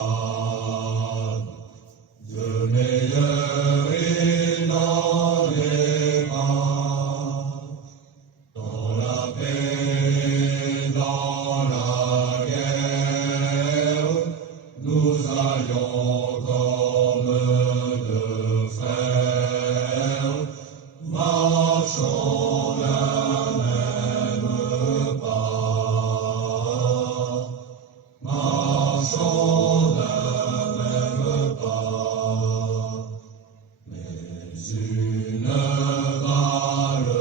Le meilleur est dans les mains, dans la paix, dans la guerre, nous allions comme deux frères, marchons d'un même pas, marchons d'un même pas, mais une balle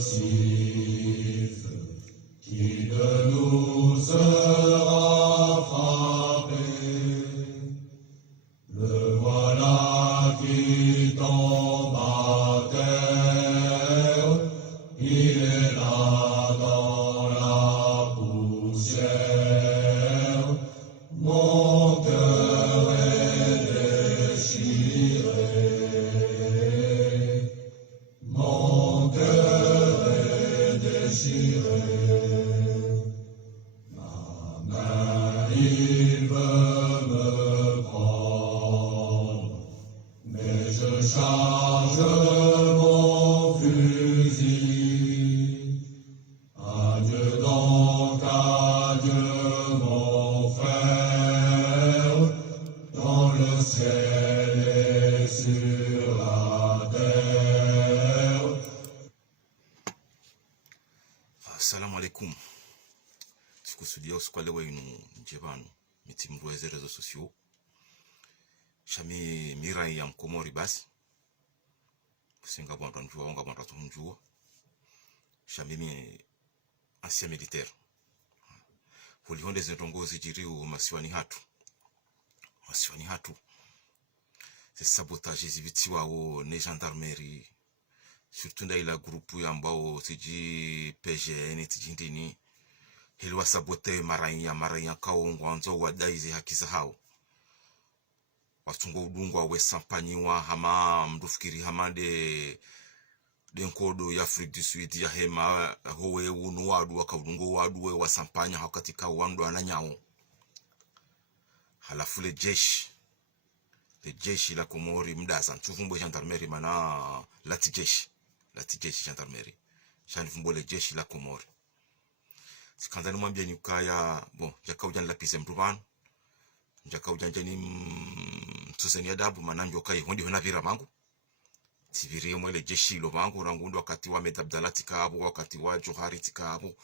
siffle qui de nous sera frappé. Le voilà qui tombe à terre, il est là dans la poussière. Mon cœur est déchiré, mon cœur est déchiré. Ma main, il veut me prendre, mais je charge mon fusil. Adieu donc, adieu mon frère, dans le ciel et sur la terre. Assalamu alaikum. Sikusudia usikwale wenu njebanu mitimruweze rezo sosio. Shami mirai ya mkomori basi. Kusinga bwandu njua, onga bwandu atu njua. Shami mi ancien militaire. Hulihonde zentongozi jiriu masiwani hatu. Masiwani hatu. Se sabotage ziviti wao ne gendarmerie. Surtout nda ila grupu ya ambao tiji PGN tiji ndini. Hilwa sabote maranya kaungu anzo wadaizi haki za hao. Watungo udungwa wesampanyiwa hama mdufikiri hama de nkodo ya Afrique du Sud ya hema howe unu wadu waka udungo wadu we wasampanya hakatika wandu ananyao. Halafu le jeshi la Komori mdasa ntufumbo gendarmerie mana lati jeshi gendarmerie shani fumbo le jeshi la Komori. Sikandani mwambia ni ukaya bon jaka ujan lapise mtubanu njaka ujanjani mtuseni adabu mananjo kai hondi hona vira mangu tivirie mwele jeshi lo mangu rangundu wakati wa Abdallah kaabo wakati wa Johari kaabo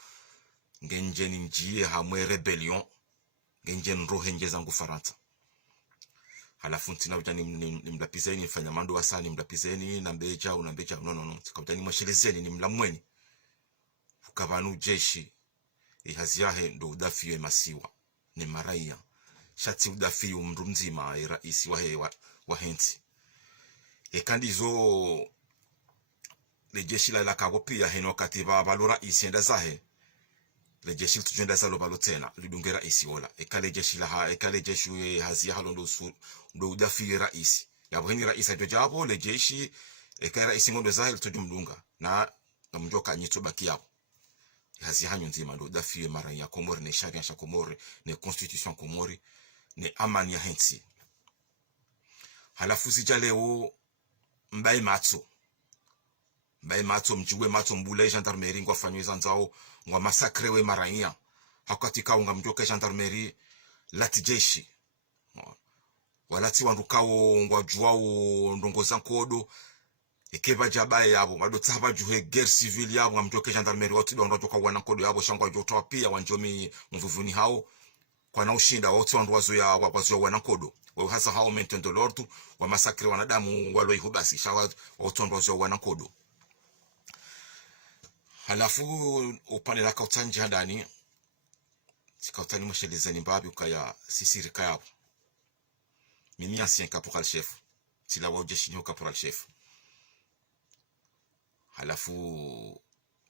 ngenjeni njie hamwe rebellion ngenjeni rohe njeza ngu Faransa. Halafu ntina ujani nimlapizeni nifanya mando wasani mlapizeni nambeja no sikabutani mwashelezeni nimlamweni ukabanu jeshi ihaziahe ndo udafiwe masiwa ni maraia shati udafiwe mndu mzima raisi wa henti ekandizo le jeshi la kabo pia heno katiba balora isi enda zahe le jeshi tujenda zalo balo tena lidungera isi wala ekale jeshi hazia halo ndo udafiwe raisi yabo heni raisi ajojabo le jeshi ekale raisi ngondo zahe tujumdunga na mjoka nyito baki yabo hazi hanyo nzima ndo dafiwe mara ya Komori ne sharia ya Komori ne constitution Komori ne amani ya henti. Halafu sija leo mbaye matso mjiwe matso mbule gendarmerie ngwa fanywe nzao ngwa masakre we mara ya hakatika unga mjoka gendarmerie lati jeshi walati wandukao ngwa juao ndongoza nkodo ekeba jabaye yabo madotaba juhe guerre civile yabo amjoke gendarmerie wote ndo ndotoka wana kodo yabo shangwa jotoa pia wanjomi mvuvuni hao kwa na ushinda wote ndo wazo wana kodo wao hasa hao mentendo lordu wa masakre wanadamu walo ihubasi shawa wote ndo wazo wana kodo. Halafu upande la kautani jandani sikautani mshelezeni mbabi ukaya sisirika yabo mimi ancien caporal chef sila wao jeshi ni caporal chef. Halafu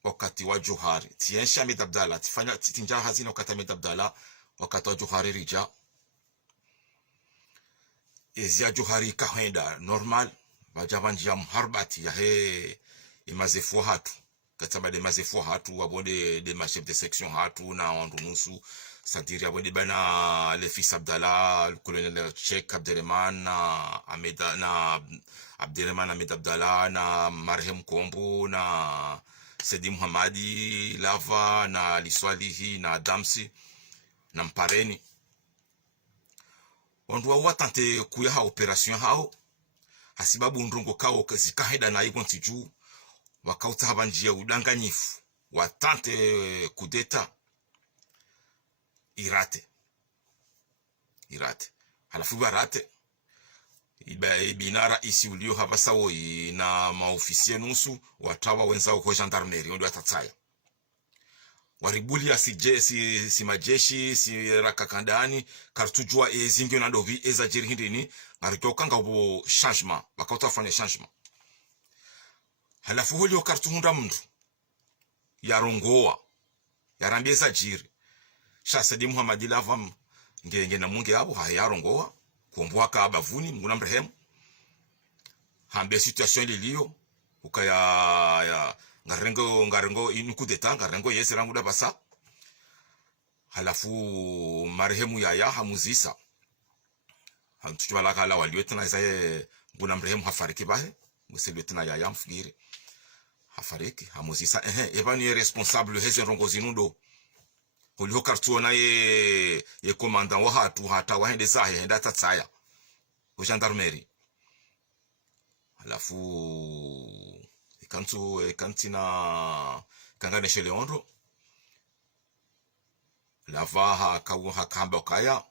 wakati wa Johari tiensha Abdallah tifanya tinja hazina wakati Abdallah wakati wa Johari rija ezia Johari kahenda normal bajabanji ya mharbati ya he imazefu hatu kataba de mazefo hatu wabonde de ma chef de section hatu na wandunusu c'est-à-dire wabonde bana le fils Abdallah le colonel Cheikh Abderrahman na Ameda na Abderrahman Ahmed Abdallah na marhem Kombo na Sedi Muhammadi Lava na Liswalihi na Damsi na Mpareni wandu watante kuya ha operation hao hasibabu ndongo kao zikaheda na ibo ntiju wakauta habanjia udanganyifu watante kudeta irate halafu barate ibinara isi ulio hapa sawo na maofisia nusu watawa wenzao kwa gendarmerie ndio atatsaya waribuli ya si majeshi si rakakandani kartujua ezingio na dovi ezajiri hindini ngarikokanga ubo changement wakauta fanya changement halafu holi kartuhunda mndu yarongoa yarambia ezajiri Sedi Muhammadi Lava ngenge na munge abo hayarongoa kuomboa ka bavuni mnguna mrehemu hambe situation lilio ukaya ya ngarengo inuku deta ngarengo yesi rangu da basa halafu marehemu ya hamuzisa hamtuchwala kala waliwetana isaye mnguna mrehemu hafariki bahe muselwetana ya mfugire hafariki hamuzisa ebani responsable heze rongozi nundo Holio kartuona ye commandant wa hatu hata wahende sahe henda tatsaya wa gendarmerie halafu kantina kangane chez Leandro lava hakamba kaya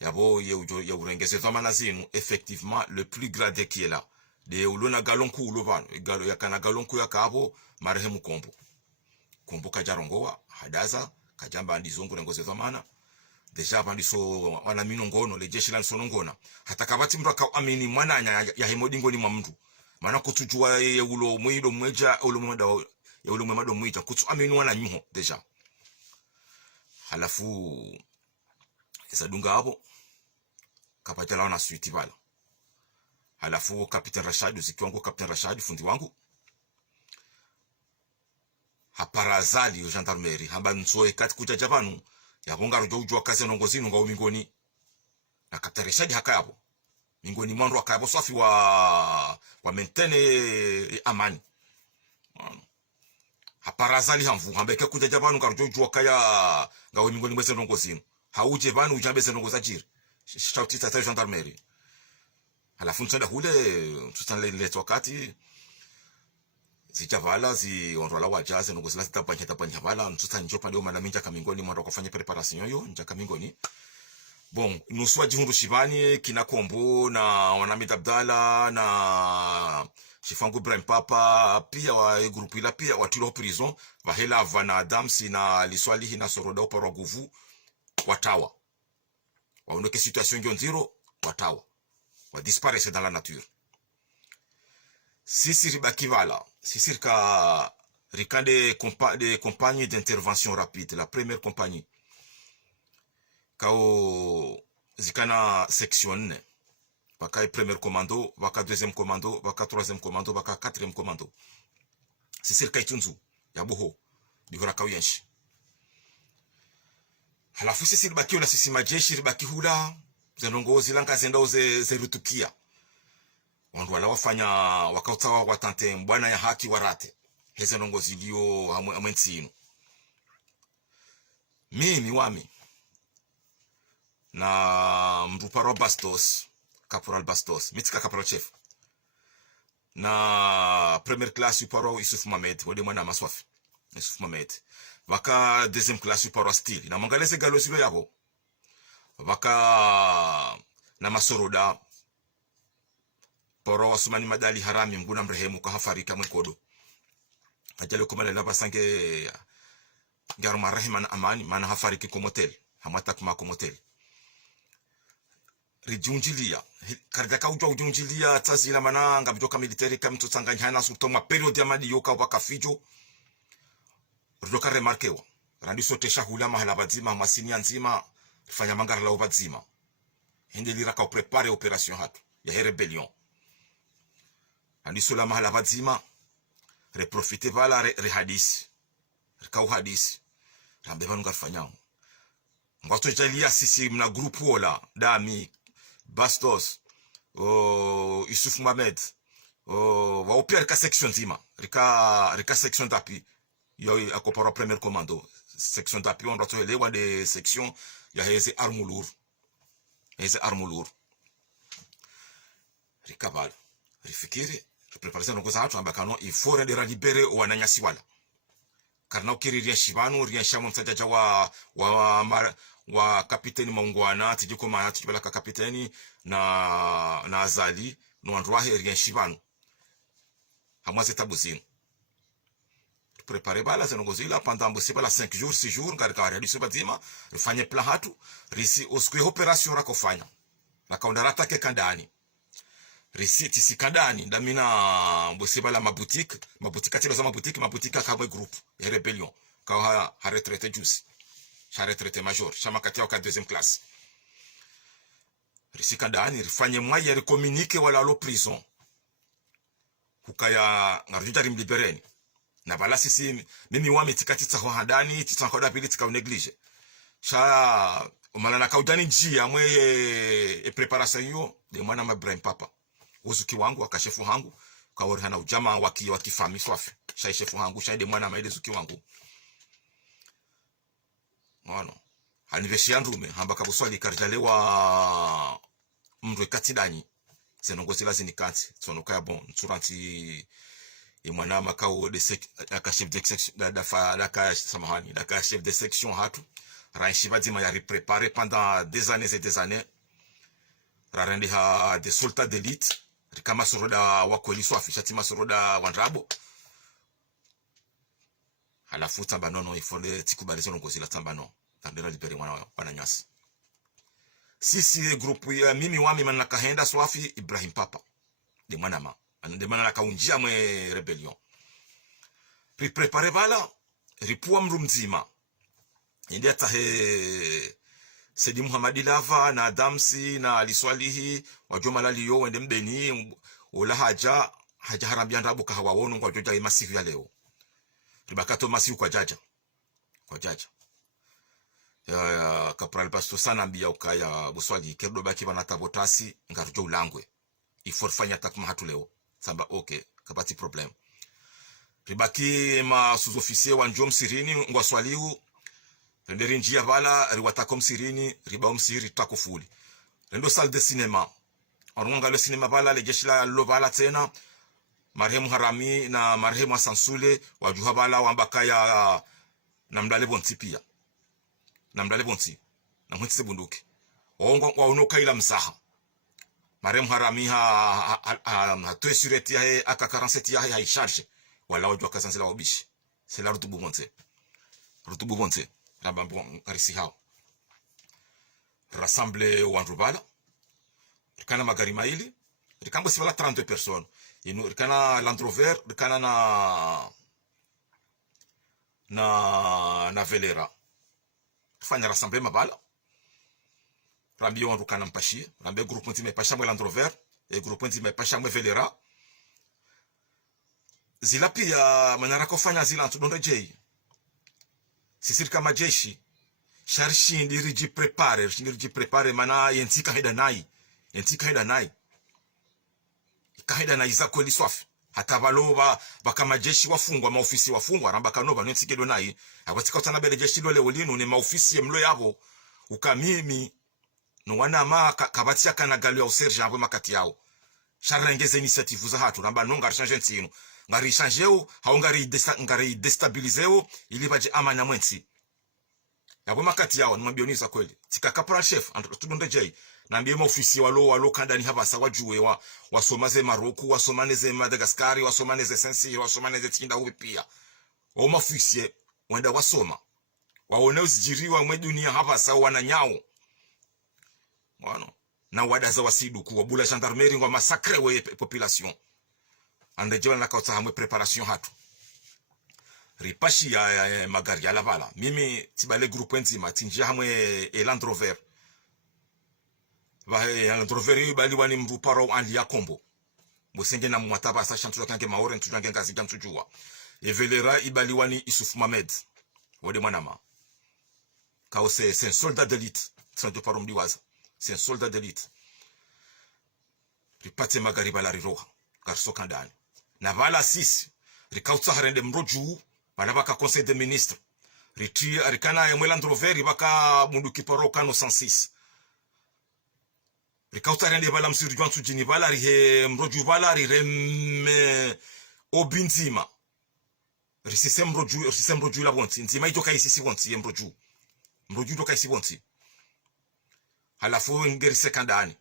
yabo ye urengeze zamana zinu effectivement le plus gradé qui est là de ulona galonku ulovano galo yakana galonku yakabo marehemu Kombo kajarongoa hadaza kajamba ndizongo ngoze zamana deja bandiso wana minongono le jeshi la sonongona hata kabati mtu akaamini mwananya ya hemodingo ni mtu maana kutujua ye ulo mwido mweja ulo mwenda ya ulo mwemado mwita kutu amini wana nyuho deja halafu esadunga hapo kapatela wana suiti bala halafu Capitaine Rashad zikiwangu Capitaine Rashad fundi wangu haparazali yo gendarmerie hamba nsoe kati kuja japanu yabonga rojo ujwa kaze nongozini ngao mingoni na Capitaine Rashad hakayabo mingoni mwandu akayabo safi wa maintain amani haparazali hamvu hambeke kuja japanu ngarojo ujwa kaya ngao mingoni mwese nongozini hauje banu ujambe se nongoza jiri shauti tata gendarmerie halafu nsenda hule tutanle leto wakati zichavala onrola wajaze nongozila tapanya vala ntuta njopa leo mana minja kamingoni mwando kufanya preparation yo nja kamingoni bon nuswa jihundu shibani kina Kombo na wanamita Abdallah na Chifangu Ibrahim Papa pia wa grupu ila pia watilo prison vahela vana Damsi na Liswalihi na Soroda oparo guvu watawa waondoke situation nziro watawa wa disparaître dans la nature sisi ribakivala sisi rikande de compagnie d'intervention rapide la première compagnie kao zikana section 4 baka premier commando baka deuxième commando baka troisième commando baka quatrième commando sisi rikaitunzu ya boho bivora kauyenshi halafu sisi ribaki na sisi majeshi ribaki hula zenongozi langa zendao zerutukia wandu wala wafanya wakautawa watante mbwana ya haki warate heze nongozi liyo amwensinu mimi wami na mruparo Bastos Caporal Bastos mitika Caporal Chef na première classe uparo Yusuf Mohamed wade mwana maswafi Yusuf Mohamed waka deuxième classe uparo Stili na mangalese galosilo yabo waka na Masoroda poro Wasumani Madali Harami mguna mrehemu kwa hafarika mwekodo ajale kumale laba sange ngaru marahima na amani mana hafariki kumotel hamata kuma kumotel rijunjilia karjaka ujunjilia tasila mananga bitoka military kamto tanganyana sutoma period ya madi yoka wakafijo rodoka remarkewa randiso tesha hula mahala bazima masini nzima fanya mangara la bazima hendelira ka prepare operation hatu ya rebellion andiso la mahala bazima reprofite vala hadisi rikau hadisi rambe vanu ngafanyao ngwato jalia sisi mna grupu ola Dami Bastos Yusuf Mohamed wa opia rika section zima rika section d'appui yo akopara premier commando section d'appui on rato elewa de section ya heze armulur rika vala rifikiri preparation ngo za ambakano ifore ndera libere wananyasi wala karna ukiriria shibanu ria shamu mtajaja wa kapiteni Maungwana tijiko maana tijibala ka kapiteni na Azali no androahe ria shibanu hamwase tabuzino préparer bala zenogozila pendant bosibala 5 jours 6 jours ngarika radio sebazima rifanye plan hatu risi oskwe operation rakofanya la kaundarata ke kandani risiti sikandani ndamina bosibala maboutique atelo za maboutique akabwe groupe ya rebellion ka ha retraité juice cha retraité major chama katia ka deuxième classe risikandani rifanye mwaya recommunique wala lo prison kukaya ngaruja rimlibereni na bala sisi mimi wame tikati tsa handani titsankoda pili tika neglige cha umalana kaudani njia mwe preparation yo de mwana Ibrahim Papa uzuki wangu akashefu hangu kawori hana ujama waki fami swafi shefu hangu shaide mwana maide zuki wangu mwana aniveshi yandume hamba kabuswali karjalewa mndwe katidani zenongozi lazini kati tsonoka bon tsuranti mwana makao de chef de section da chef de section hatu ranshiba dima ya préparé pendant des années et des années rarendi ha des soldats d'élite kama soroda wakweli swafi shatima soroda wandrabo halafu tambanono ifole tikubalizo ngozi la tambano tandera libere wana nyasi sisi groupe ya mimi wami manakahenda swafi Ibrahim Papa de manama de manana kaunjia mwe rebellion prepare bala ripua mrumzima indi atahe Sedi Muhammadi Lava na Adamsi na Aliswalihi wajoma laliyo wende mbeni ola haja harambia ndabu kahawa wono kwa joja masifu ya leo ribakato masifu kwa jaja ya Kapral Basto sana mbia ukaya buswali kerdo baki bana tabotasi ngarujo ulangwe iforfanya takuma hatu leo samba okay kapati problem ribaki ma sous-officier wa njom sirini ngwaswaliu renderi njia bala riwatakom sirini ribaum siri takufuli rendo salle de cinéma arunga le cinéma bala le jeshi la lo bala tena marehemu Harami na marehemu Sansule wajuha bala wambakaya na mdale bonti pia na mdale bonti na mwitse bunduki waonoka ila msaha marehemu Harami ha to sureti ya AK47 ya haicharge wala wajua kazanzela wabishi c'est la rutubu bonte rabambon karisi hao rassemble wandrubala rikana magari maili rikambo sibala 32 personnes inu rikana Land Rover rikana na Velera fanya rassemble mabala rambio wandrukana mpashie rambe groupe ntime pasha mwe Land Rover e groupe ntime pasha mwe Velera zila pia manara kufanya zila tudonde jei sisi kama jeshi sharshi ndiri prepare mana yentika heda nai kaheda nai za kweli swafi hata baloba bakama jeshi wafungwa maofisi wafungwa ramba kanova nentikedo nai abatika utana bele jeshi lole wolino ne maofisi mlo yabo ukamimi no wana ma kabatia kana galu ya sergeant abo makati yao sharengeze initiative za hatu ramba no ngari changer ntino ngari changeo ngari destabilizeo ili baje amanya mwensi yabo makati yao nimwambioniza kweli tika kapra chef tudonde jei na mbie maofisi walo kandani hapa sawa juwe wasomaze Maroku wasomaneze Madagascar wasomaneze Sensi wasomaneze Tinda ubi pia wa maofisi wenda wasoma waone usijiriwa mwe dunia hapa sawa wananyao bwana na wadaza wasidu kuwabula gendarmerie ngwa massacre we population andejewa na kauta hamwe preparation hatu ripashi ya magari ya lavala mimi tibale groupe nzima tinjia hamwe Land Rover Land Rover bali wani mruparo anli ya kombo Mwesenge na mwataba sa chantu kange maore ntu kange ngazi gamtu jua. Evelera ibaliwani Issouf Mohamed. Wode mwanama. Kao c'est un soldat d'élite. C'est de parom diwaza. C'est un soldat d'élite. Ripate magariba la riroha. Garso kandani. Na vala 6. Rikautsa harende mroju. Balabaka conseil des ministres. Riti arikana emwelandrover ibaka mundu kiparo kano 106. Rikauta rende bala msiri juantu jini bala rihe mroju bala rirem obinzima. Risisem mroju la bonti. Nzima idoka isisi bonti ye mroju. Mroju doka isi bonti. Halafu ngeri sekandani.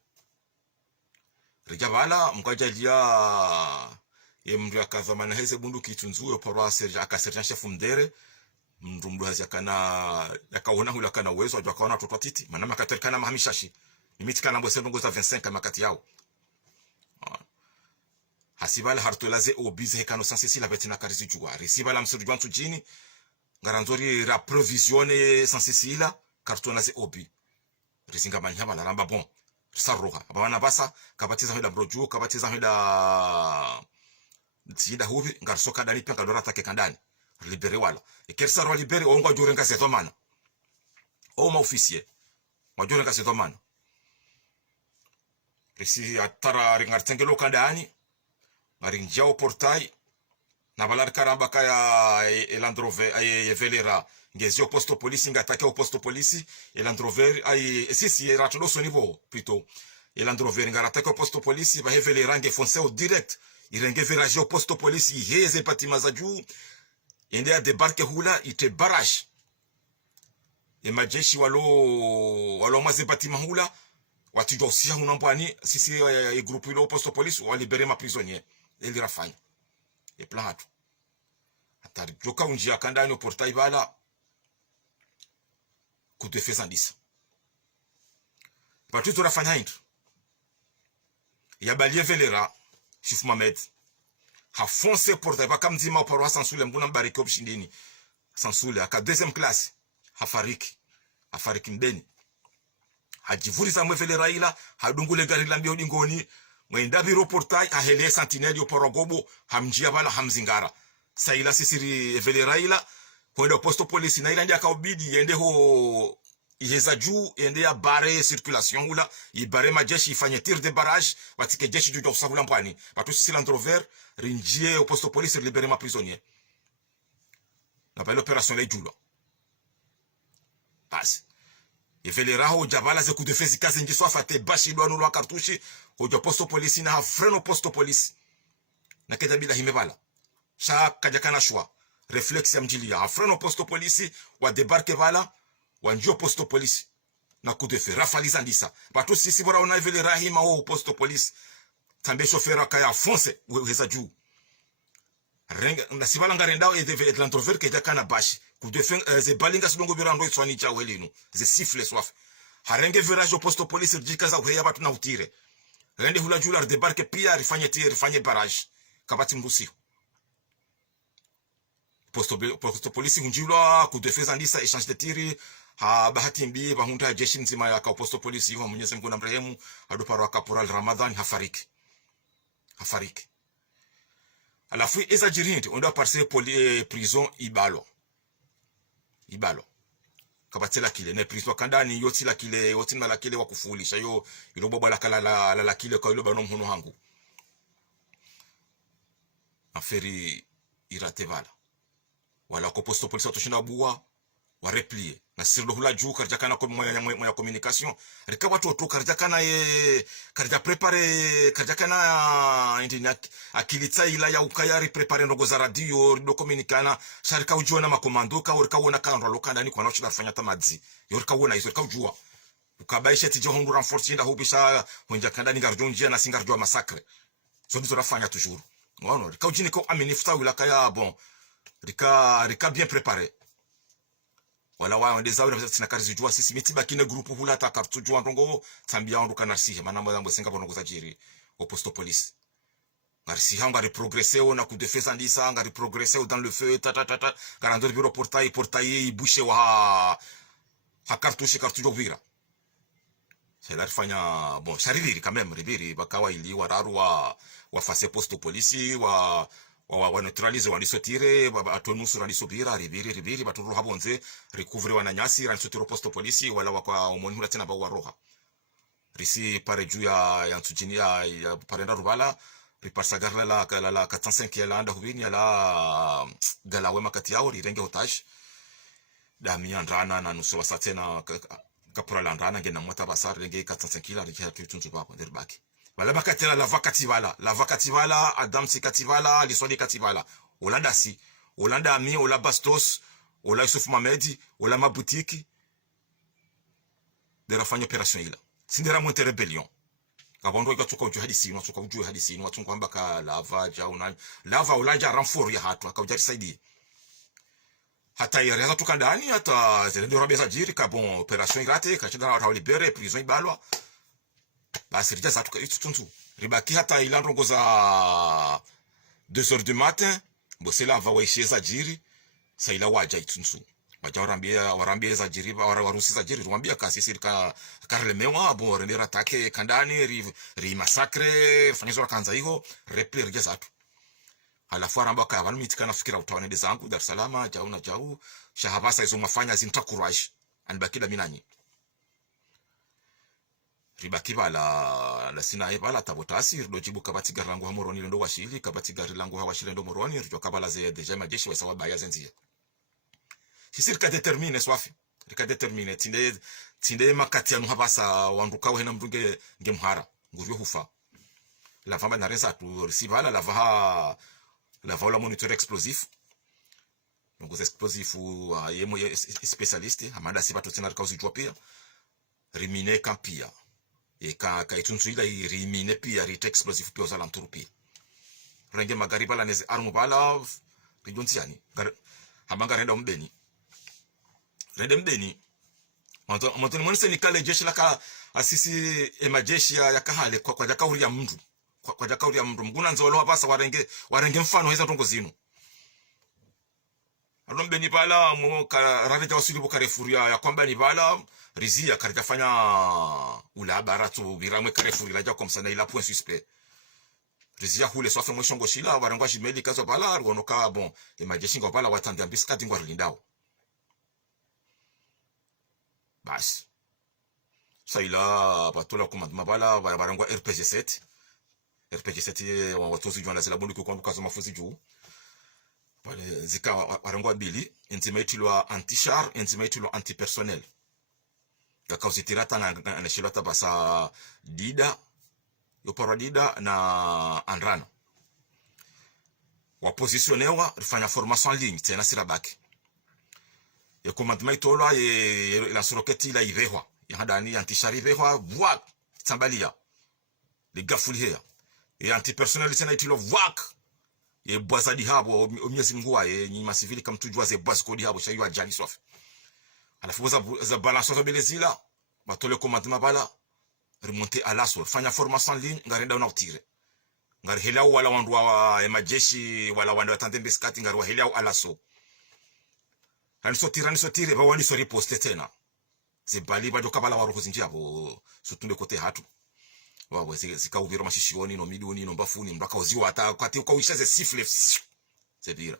Rijabala mkajalia ye mru akavamana heze bundu kitunzuyo parwa akaserjan chefu mdere. Mrumdu hazi yakaona hula kana uwezo wajua kaona watoto titi manama katerikana mahamishashi imitikana mbwese ndongo za 25 makati yao hasibala hartolaze obize hekano sansisi la betina karizi juwa risibala msiru juantu jini ngaranzori ra provisione sansisi la kartonaze obi risinga manyama la ramba bon saroha abana basa kabatiza hida broju kabatiza hida tsida hubi ngarsoka dani pia kadora take kandani libere wala ekersa ro libere ongo jurenga setomana o ma officier ma jurenga setomana resi atara ringartengelo kandani ngarinjao portai na balar karamba kaya elandrove ay evelera ngezio posto police ngatake o posto police elandrover ay sisi era todo so niveau plutôt elandrover ngaratake o posto police ba evelera nge foncer au direct irenge verage o posto police heze patima za juu ende a debarke hula ite barrage e majeshi walo maze batima hula watijwa usia hunambwani sisi e grupu ilo posto police walibere ma prisonnier ele rafanya e plan hatu atari joka unjia kandani o portai bala ku defesa ndisa batuto rafanya hindu ya balie velera Issouf Mohamed ha foncé portai baka mzima parwa sansule mbuna mbariki obshindini sansule aka deuxième classe hafariki mbeni hajivuriza mwevele raila hadungule gari la mbio dingoni mwenda biro portai ahele sentinelle yo porogobo hamjia bala hamzingara saila sisiri evele raila kwenda posto police na ila ndia kaubidi yende ho iheza juu yende ya bare circulation hula ibare majeshi ifanye tir de barrage watike jeshi juu ya hula mpwani batu sisi landrover rinjie au posto police libere ma prisonnier na belle opération lay julo pas evele raho jabala ze coup de feu kazi nji swafa te bashi do anulo kartushi ho jo posto police na freno posto police na keda bila himebala sha kajakana shwa reflex ya mjilia afreno posto police wa debarke bala wanjio posto police na coup de feu rafaliza ndisa batu sisi bora una evele rahima ho posto police tambe chauffeur kaya fonce weza juu renga na sibala ngarendao et l'entrover ke jakana bashi coup de feu ze balinga sidongo birando itswani cha welinu ze siffle swaf harenge virage posto police jikaza uheya batu na utire rende hula jula debarke pia rifanye barrage kabati mrusi posto police hunjilwa coup de feu zandisa échange de tiri ha bahati mbi bahunda jeshi nzima ya ka posto police hiyo Mwenyezi Mungu namrehemu adoparo kaporal Ramadhan hafariki alafu eza jirindi on doit passer prison ibalo kabatela kile ne prison kandani yoti la kile yoti na la kile wa kufulisha yo ilobo bala kala la kile kwa iloba no mhono hangu aferi irate bala wala ko posto police atoshinda buwa wa replier na sirlo hula juu karjakana kwa mwa communication rika watu oto karjakana karja prepare karjakana indina akilitsa ila ya ukayari prepare ndogo za radio do communicana sharika ujiona makomando ka urika wona kanro lokanda ni kwa nochi nafanya tamadzi yorika wona izo rika ujua ukabaisha tije hongu renforcer nda hubisha honja kanda ni garjonjia na singarjwa massacre so ndizo rafanya toujours ngono rika ujini ko amenifuta wila kaya bon rika bien préparé wala wao ndeza wala tsina karizi jua sisi mitiba kine grupu hula ta kartu jua ndongo tambia ondu kana sihe mana mwa senga bono kuzajiri au posto police ngarisi hanga reprogresser na coup de feu ndisa ngari progresser dans le feu ta garandor bureau portail boucher wa ha kartu jovira c'est là fanya bon charibiri quand même ribiri bakawa ili wararu wa face poste polisi wa neutralize wa disotire atonusu radisopira ribiri baturu habonze recouvre wananyasi ranisotiro poste polisi wala wakwa umoni hula tena ba waroha risi pare juu ya nsujini ya parenda rubala riparsa garla la 405 ya landa hubini ya la galawe makati yao rirenge otage dami andrana na nusu wasatena kapura landrana ngena mwata basar renge 405 la rikia tutunzu bako ndirbaki wala bakatela la vakativala adam sikativala liswadi kativala olanda si olanda ami ola bastos ola Yusuf Mamedi ola mabutiki de la fanya operation ila sindera monte rebellion kabondo ikatuka ujue hadisi watu kwamba ka lava jauna lava ulaja renfort ya hatu akauja saidi hata yereza tukandani hata zile robeza jiri ka bon operation irate ka chida ra libere prison ibalwa basi rija zatu itutunzu ribaki hata ilandrongo za 2h du matin bosela va waisheza jiri saila waja itunzu baja warambia za jiri warusi za jiri rumambia kasi sirika karlemewa bo rendera atake kandani ri massacre fanyizo kanza hiyo reple rija zatu alafu aramba ka wanu mitika nafikira utawane zangu Dar es Salaam jau shahabasa hizo mafanya zintakurash anibakida minani ribaki la sina bala tabotasi ridojibu kabati garangu ha moroni ndo washili kabati gari langu ha washili ndo moroni rijo kabala ze deja majeshi wa sawa baya zenzia sisi rika determine swafi rika determine tinde makati anu habasa wanduka wena mdunge ngemhara nguvyo hufa la fama na resa tu risivala la vola moniteur explosif donc os explosif yemo spécialiste amanda sibato tena rikauzijua pia rimine kampia e ka itunzu ila rimine pia rit explosif pia za lantrupi renge magari bala neze armu bala rijontiani hamanga renda mbeni Mwanzo mwanise ni kale jeshi laka asisi majeshi ya kahale kwa jakauri ya mndu kwa jakauri ya mndu mguna nzolo hapasa warenge mfano hizo tongo zinu alombe ni bala mu karare ja wasuli bukarefuria ya kwamba ni bala rizia karija fanya ula baratu biramwe karefuria ja komsana ila point suspect rizia hule swafe mwishongo shila warangwa jimeli kazo bala ruonoka bon majeshi ngo bala watanda mbisika dingwa lindao basi saila batola commandement bala barangwa RPG7 watozi jwana zila bundu kwa kazo mafuzi juu pale zika warangwa bili intimatilwa anti-char intimatilwa anti-personnel gakauzitirata na shilota basa dida yopora dida na andrana wapositionewa rifanya formation en ligne tena sirabaki e commandement itolwa la suroketi la ivehwa ya hadani anti-char ivehwa vwak tsambalia le gafulihe e anti-personnel tena itilo vwak ye bwaza di habo omiezi ngua ye ni masivili kamtujwa ze bwaza kodi habo shayu ajali sof alafu za balance za belezila batole commandement bala remonter à l'assaut fanya formation en ligne ngarenda una utire ngari helao wala wandu wa majeshi wala wandu watande mbeskati ngari wa helao à l'assaut hanisotire ba wani so riposte tena zibali ba joka bala waruko zinjia bo sutumbe kote hatu wawe zikauvira mashishioni no miduni no mbafuni mbaka uziwa hata kwati ukawishaze sifle zebira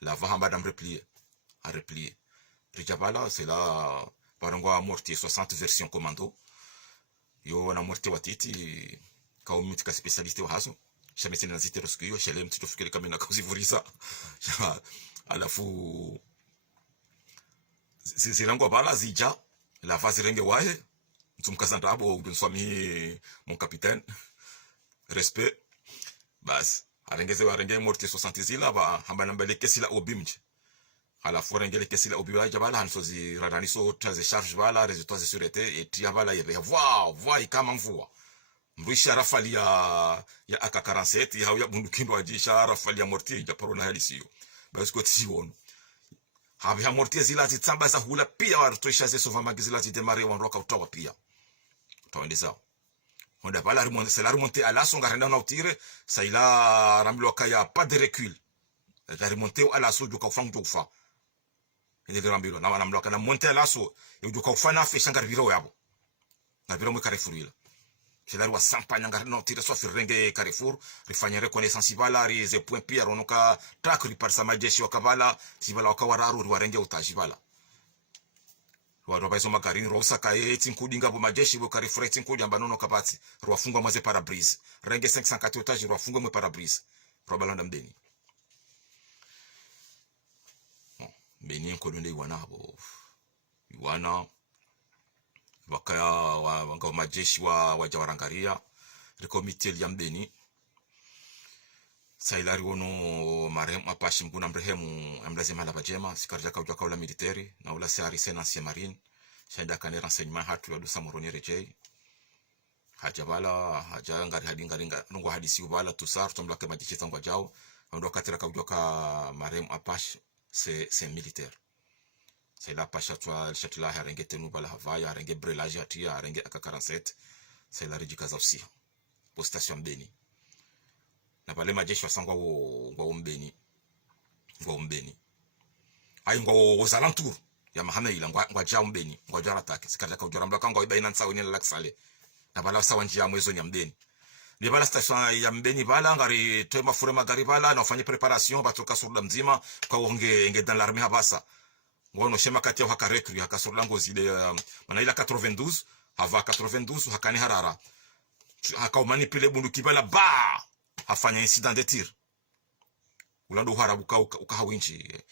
la vahamba dam replier a replier rijabala c'est là parangwa mortier 60 version commando yo na mortier watiti kaumiti ka specialiste wa haso shamesi na zite roskio shele mtito fikiri kama na kuzivuriza alafu zilangwa bala zija la vazi renge wae mtumkazanda abo unswami mon capitaine respect bas arenge mortier 60 zila ba hambana mbele kesila obimje alafu rengele kesila obiwa jabala hansozi radaniso taze charge bala résultats de sûreté et tiabala yebe voa kama mvua mrisha rafali ya AK47 ya bundukindo ajisha rafali ya mortier japaro na halisiyo basi ko tsiwono habi ha mortier zila zitsamba za hula pia warutosha ze sova magizila zidemare wanroka utawa pia utaendeza honda bala remonter à l'assaut ngarenda na utire saila ramlo kaya pas de recul la remonter à l'assaut du kafang tufa ile rambilo na wanamloka na monter à l'assaut yuko kufana fisha ngarbiro yabo ngabira mwe Carrefour ila Hilari wa sampanya ngari no tire sofi renge Carrefour rifanya reconnaissance ibala ri ze point pia ronoka tak riparsa majeshi wakabala sibala wakawararu riwarenge utajibala waro baizo magari rosa kae tinkudinga bo majeshi bo Carrefour tinkudi ambanono kapati rwafungwa mwaze parabrise renge 540 otaji rwafungwa mwe parabrise robalanda mbeni mbeni nkodonde iwana wakaya wanga majeshi wa jawarangaria rekomite ya mbeni sailari wono marehemu apashi mkuna mrehemu amlazima la bajema sikarja kaujwa kaula military na ula seari senansi marine shaida kane renseignement hatu ya dusa moroni rejei hajabala haja ngari hadingaringa nungo hadisi ubala tusar tomla ke majeshi tangwa jao ndo katira kaujwa ka marehemu apashi c'est militaire c'est la pasha twa shatila harenge tenu bala havaya harenge brelage atia harenge AK47 c'est la rijika za usia po station mbeni na pale majeshi wasangwa ngwa mbeni ai ngwa zalantur ya mahameila ngwa jao mbeni ngwa jara take sikata ka ujora mbaka ngwa ibaina nsawo ni la ksale na bala sawa njia mwezo nya mbeni ni bala station ya mbeni bala ngari tema fure magari bala na ufanye preparation batoka surda mzima kwa nge dans l'armée habasa ngono shema kati ya haka recru haka surlango zile mana ila 92 hava 92 hakani harara haka manipule bunduki bala ba hafanya incident de tir ulando harabuka ukahawinji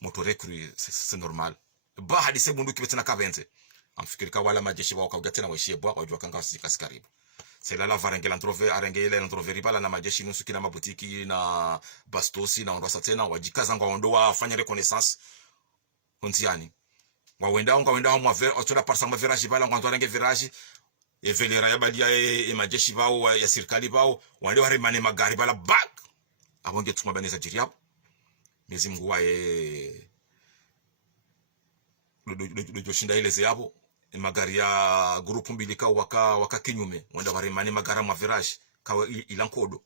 moto recru c'est normal ba hadi se bunduki betena kavenze amfikirika wala majeshi wa wakaugatena waishie bwa wajua kanga sikaribu c'est la varenge l'entrove arenge ile l'entrove ribala na majeshi nusu kina mabutiki na bastosi na ondoa tena wajikaza ngwa ondoa afanya reconnaissance kontiani ngwa wenda mwa ver otola parsa mwa virage bala ngwa ndorenge virage e velera ya balia e majeshi bao ya serikali bao wande warimane magari bala bag abonge tuma baneza jiriapo mezi mngwa do shinda ile zeyabo magari ya grupu mbili ka waka kinyume wanda warimane magara mwa virage kawa ilankodo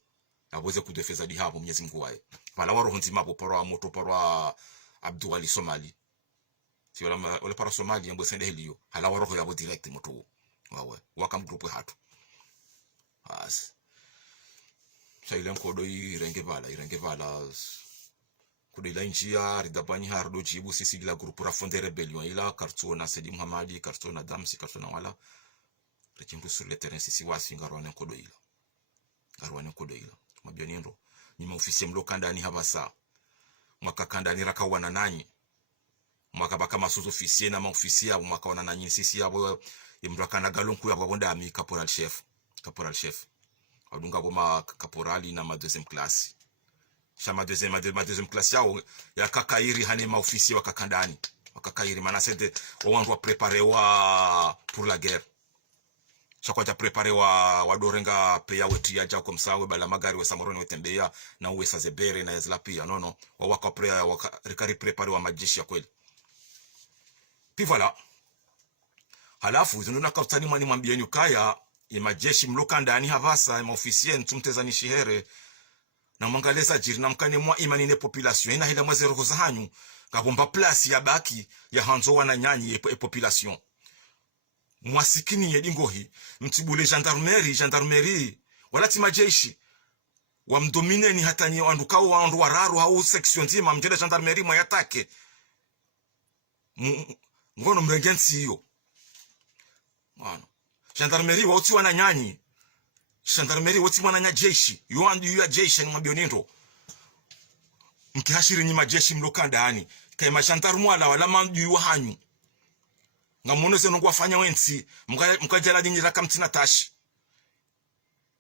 aboze kudefeza di hapo mnyezi mngwa bala waro hunzima bo porwa moto porwa Abdou Ali Somali si wala para Somali mbo sende heliyo hala waro yabo direct moto wawe wakam grupu hatu as sailen kodo irenge vala kudila njia ridabani hardo jibu sisi la grupu rafonde rebellion ila kartona Sedi Muhammadi kartona Damsi kartona wala rechimbu sur le terrain sisi wasi ngarwane kodo ila mabionindo ni maofisi mlokanda ni habasa mwaka kanda ni rakawana nanyi mwaka baka masuzo ofisier na maofisia mwaka wana nanyi sisi yabo imrakana galonku ya babonda ami caporal chef adunga boma caporali na ma deuxième classe shama deuxième classe yao ya kakairi hane maofisia wakakandani wakakairi mana sede wandu wa préparer wa pour la guerre chakwa ta préparer wa dorenga peya wetu ya jako msawe bala magari wa samoroni wetembea na uwe sazebere na yazla pia nono waka préparer wa majeshi ya kweli puis voilà halafu zinuna kautani mwani mwambieni ukaya ya majeshi mloka ndani havasa ya maofisier ntumtezani shihere na mwangaleza jiri na mkane mwa imani ne population ina hila mwazero kuzahanyu kabomba place ya baki ya hanzo wana nyanyi population mwasikini yedingohi mtibule gendarmerie wala timajeshi wamdomine ni hatani wandukao wandu wararu au section nzima mjele gendarmerie mwa yatake ngono mrengensi hiyo mwana gendarmerie woti wana nyanyi gendarmerie woti wana nyajeshi yuandu ya jeshi ni mabionendo mkihashiri ni majeshi mlokanda hani kai mashantaru mwala wala mandu hanyu ngamono se nongwa fanya wensi mkajala dinyi la kamtina tashi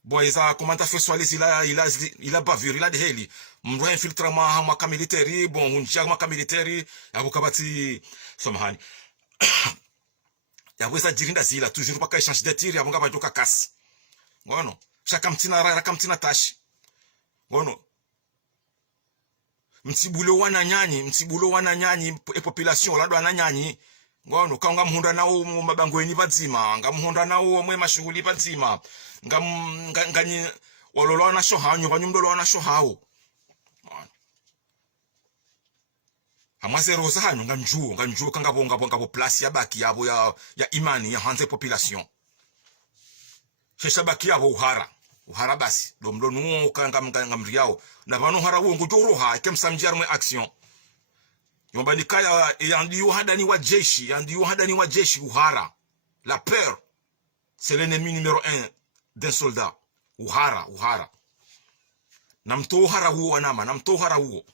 boyza komanda feswali ila bavure ila de heli mro infiltra ma militaire bon unja ma militaire abukabati somahani yabweza jirinda zila toujours pas échange de tir yabonga bajoka kasi ngono shaka mtina tashi ngono mtibulo wana nyanyi population lado ananyanyi ngono kaunga mhunda nao mabangweni bazima ngamhunda nao mwe mashughuli bazima ngani walolo na shohanyu banyumdolo na shohao hamase rosa hanyu nganjuo kanga bonga place ya baki yabo ya imani ya hanze population sheshabaki yabo uhara basi domlo nuo kanga ngamriao na bano hara wo ngujoro ha kemsamjia mwe action yomba nikaya yandiyo hadani wa jeshi uhara. La peur c'est l'ennemi numéro 1 d'un soldat. Uhara namto uhara huo anama namto uhara huo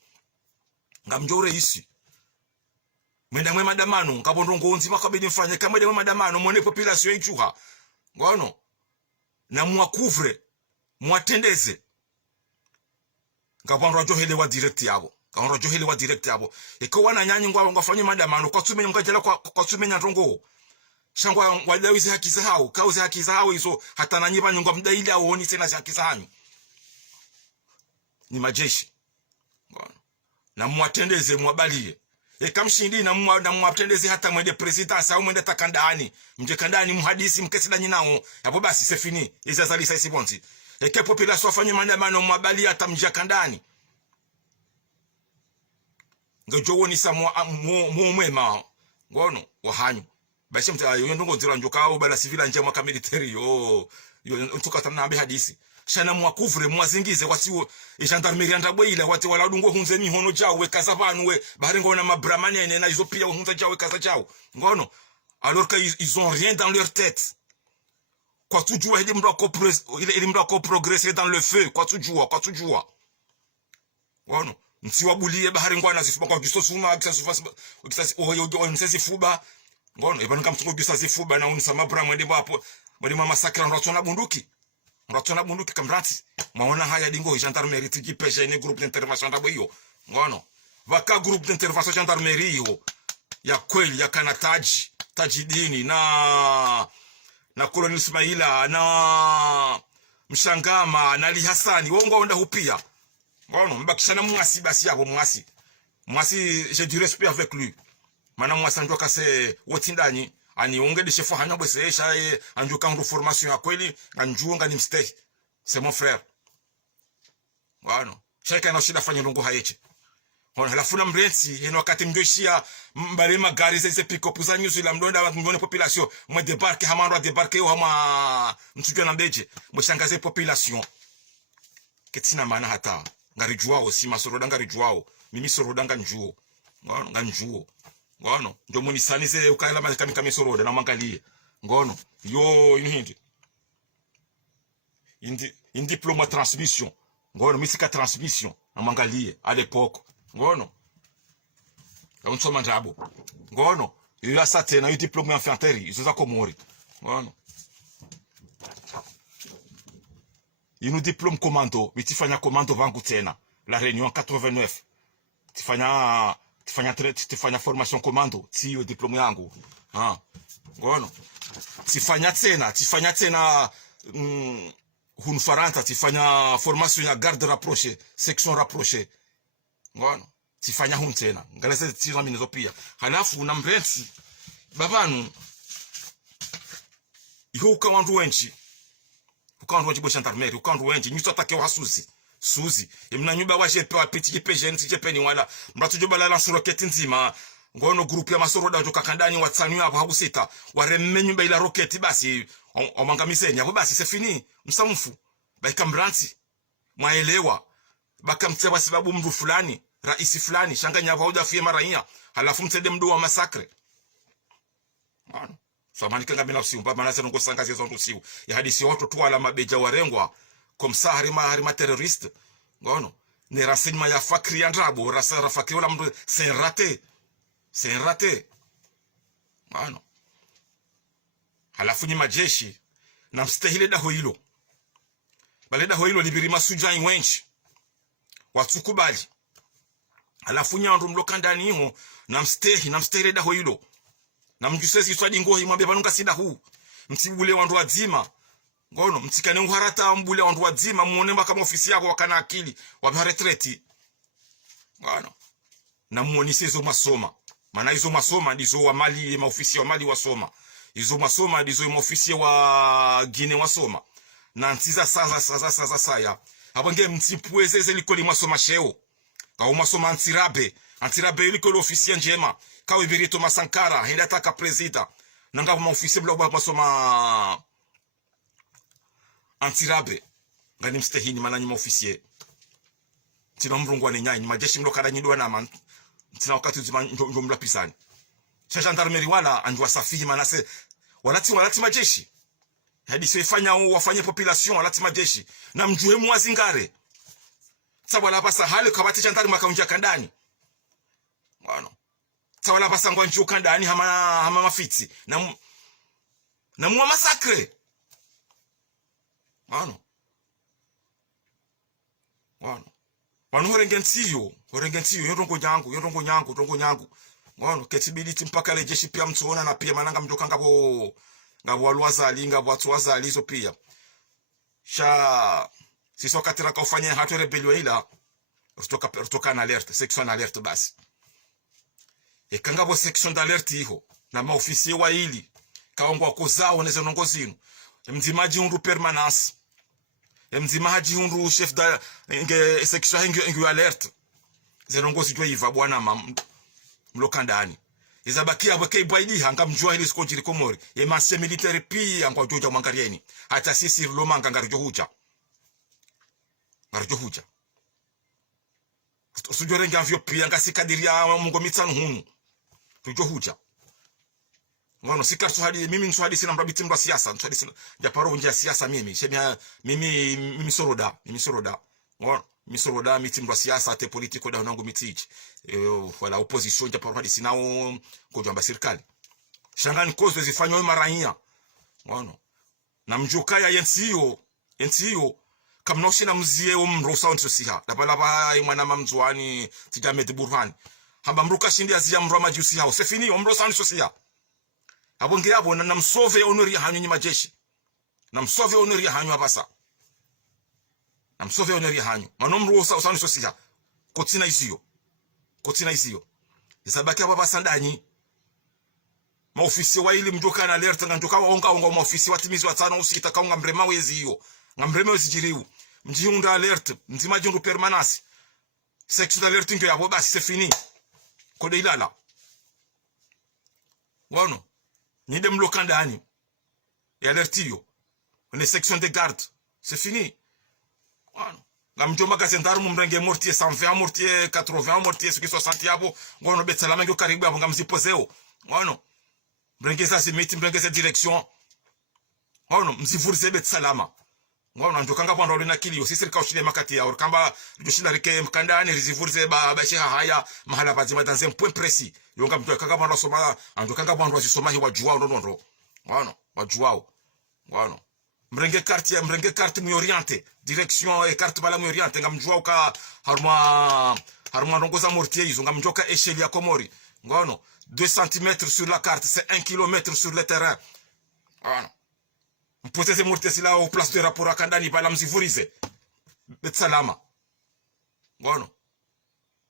ngamjore isi mwenda mwe madamano ngabondongo nzima kabidi mfanye kama mwe madamano mwone population ichuha ngono na muakuvre muatendeze ngabondro johelewa direct yabo eko wana nyanyi ngwa ngafanye madamano kwa tumenya ngajela kwa tumenya ndongo shangwa wadawisi haki zao kauze haki zao hizo hata nanyi banyongwa mdaili aoni tena haki zanyu ni majeshi ngono na muatendeze muabalie kamshindi na muatendeze hata mwende president au mwende takandani mje kandani muhadisi mkesida nyinao hapo basi c'est fini izazalisa isibonzi ke population afanye maandamano muabalie hata mje kandani ngojowoni sa mwema ngono wahanyu basi mta yo ndongo zira njoka au bala civil nje mwaka military yo tukatana nambe hadisi shana mwakuvre mwazingize wasiwo gendarmerie ndabweile wati wala dungo hunze mihono jawo wekaza banu we bari ngona mabramani ene na izo pia hunze jawo wekaza jawo ngono alors que ils ont rien dans leur tête kwa tujua ili mdo ko progresser dans le feu kwa tujua ngono msiwabulie bahari ngwana zifuba kwa kiso suma akisasi oyo msesi fuba ngono ibanuka mtungo gisazi fuba na unisa mabra mwende bapo mwende masakra nratona bunduki kamrati maona haya dingo gendarmerie tijipeje ni groupe d'intervention ndabo hiyo ngono vaka groupe d'intervention gendarmerie hiyo ya kweli ya kana tajidini na Colonel Ismaila na Mshangama na Ali Hassani wongo onda hupia ngono mbakishana mwasi basi yabo mwasi j'ai du respect avec lui mana mwasi ndoka se wotindani ani ongede chef hanya bwese sha anjuka ndo formation ya kweli anjuonga ni mstay c'est mon frère wano shaka na shida fanya ndongo hayeche on halafuna mrensi eno wakati mdoshia mbale magari zese pick up za news la mdonda mbone population mwe débarque hamando débarquer yo hama mtujwa na mbeje mshangaze population ketina maana hata ngarijuao si masoroda ngarijuao mimi soroda nganjuo ngono ndio munisanize ukaela kama soroda na mangalie ngono yo in diplôme transmission ngono misika transmission na mangalie à l'époque ngono unsoma ndabo ngono yo asate na diplôme en infanterie izo za Komori ngono inu diplôme commando bitifanya commando vangu tena la réunion 89 tifanya formation commando si diplôme yangu ngono tifanya tena hunfaranta tifanya formation ya garde rapproché section rapproché ngono tifanya hun tena ngalese tizama minezo pia halafu na mrensi babanu iho ukawandu wenchi bo gendarmerie ukandu wenchi nyuso atake wa suzi imna nyumba wa jepe wa petit PGN tijepeni wala mratu joba la lance rocket nzima ngono group ya masoroda joka kandani watsanu hapo hakusita waremme nyumba ila rocket basi omangamiseni hapo basi c'est fini msamfu baika mranti mwaelewa bakamtsewa sababu mdu fulani raisi fulani shanganya hapo hujafie maraia halafu mtende mdu wa masakre so manika ngabina usiumba maana sasa ngo sangazi zo ndusiu ya hadisi watu tu ala mabeja warengwa comme ça harima terroriste ngono ne renseignement ya fakri andrabo rasa fakri wala mdu c'est un raté ngono halafu ni majeshi na mstahile daho hilo baleda hoilo libirima sujai wenchi watukubali halafu nyandu mlokandani hiyo na mstahile daho hilo na mjusesi swadi ngohi mwambia banunga sida huu mtibule wandu wazima ngono mtikane uharata mbule wandu wazima muone kama ofisi yako wakana akili wa retreti ngono na muonise hizo masoma maana hizo masoma ndizo wa mali maofisi wa mali wasoma hizo masoma ndizo maofisi wa Gine wasoma na ntiza sasa saya abange mtipweze likoli masoma sheo ka masoma antirabe likoli ofisi njema kawe Birito Masankara henda taka presida nanga ma ofisi blo masoma antirabe ngani mstehini mananyi maofisier tina mrungwa ni nyai majeshi mlokada nyidwa na man tina wakati uzima njomla pisani cha gendarmerie wala anjwa safihi manase walati majeshi hadi sifanya wafanye population walati majeshi na mjue mwazingare sabala pasa hali kabati gendarmerie makaunja kandani bwana sabala pasa ngwa njuka kandani hama mafiti na mwa masakre bwana wanu horengentiyo yorongo nyangu ngono ketibiditi mpaka le jeshi pia mtuona na pia mananga mjoka ngabo walwazali ngabo watu wazali hizo pia sha siso katira ka ufanye hatu rebellion ila rutoka na alert section alert basi ekangabo section d'alert hiho na maofisier wa hili kaongwa kozao neze nongozino mzimaji unru permanence mzimaji hundu chef da nge section nge alert zenongozi jwa iva bwana mlokandani izabakia abake baidi hanga mjua hili sikojiri komori emanse militaire pia ngwa joja mwangarieni hata sisi loma ngarjo huja usujore ngavyo pia ngasikadiria mungo mitsanu hunu tujo huja ngono sikartu hadi mimi nswadi sina mrabiti mba siasa nswadi sina japaro nje siasa mimi soroda ngono misoroda mitimba siasa te politiko da nangu mitiji wala opposition japaro hadi sinao kujamba serikali shangani kozo zifanywa marahia ngono na mjukaya yensio kamnoshi na mzie umrosa onto siha lapalapa imwana mamzwani tijamed burhan hamba mruka shindi azia mrama jusi hao sefini umrosa onto siha abonge abo na msove honori hanyu nyima jeshi na msove honori hanyu abasa na msove honori hanyu manomro usani sosiha kotina izio isabaki aba sandanyi maofisi wa ili mjoka na alert nganjoka waonga maofisi watimizi watano usita kaunga mrema wezi hiyo ngamrema wezi jiriu mjiunda alert mzima jundu permanence section alert ndio yabo basi sefini kode ilala wano nide mlokandani ya alertio une section de garde c'est fini wano ngamjoma kasendaru mumrenge mortier 120 mortier 80 mortier 60 yabo ngono betsalama ngyo karibu yabo ngamzipozeo wano mrenge sa simiti mrenge sa direction wano mzivurize betsalama ngono njokanga bwando na kilio sisi rikaushile makati ya orkamba joshila rike mkandani rizivurize ba sheha haya mahala bazima dans un point précis yonga mjokanga bwando soma njokanga bwando wasoma hi wajuao ndondo wano wajuao wano mrenge carte mu oriente direction et carte bala mu oriente ngamjuao ka harma ndongoza mortier izo ngamjoka échelle ya Komori ngono 2 cm sur la carte c'est 1 km sur le terrain wano mpoteze mortier sila au place de rapport akandani bala mzivurize betsalama ngono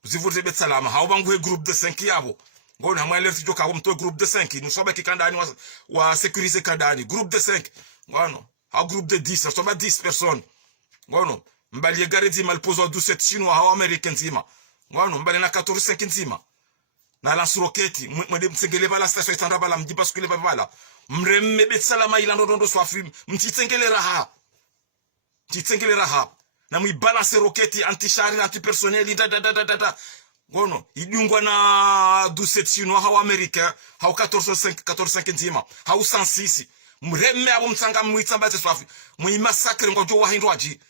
mzivurize betsalama haubangwe groupe de 5 yabo ngono hamwe alert joka mto groupe de 5 nusoba kikandani wa sécuriser kandani groupe de 5 ngono ha groupe de 10 soba 10 personnes ngono mbali garedi malpozo 17 chinois ha americain nzima ngono mbali na 14 5 nzima na lance roquette mwende mtsengele bala station itanda bala mjiba skule bala mremme betsalama ila ndondo swafi mtitsengele raha na mwibalance roquette anti-char anti-personnel da ngono idungwa na 17 chinois ha americain ha 14 5 nzima ha 106 mremme abo mtsanga mwitsamba tswafi mwimassacre ngojo wa hindwaji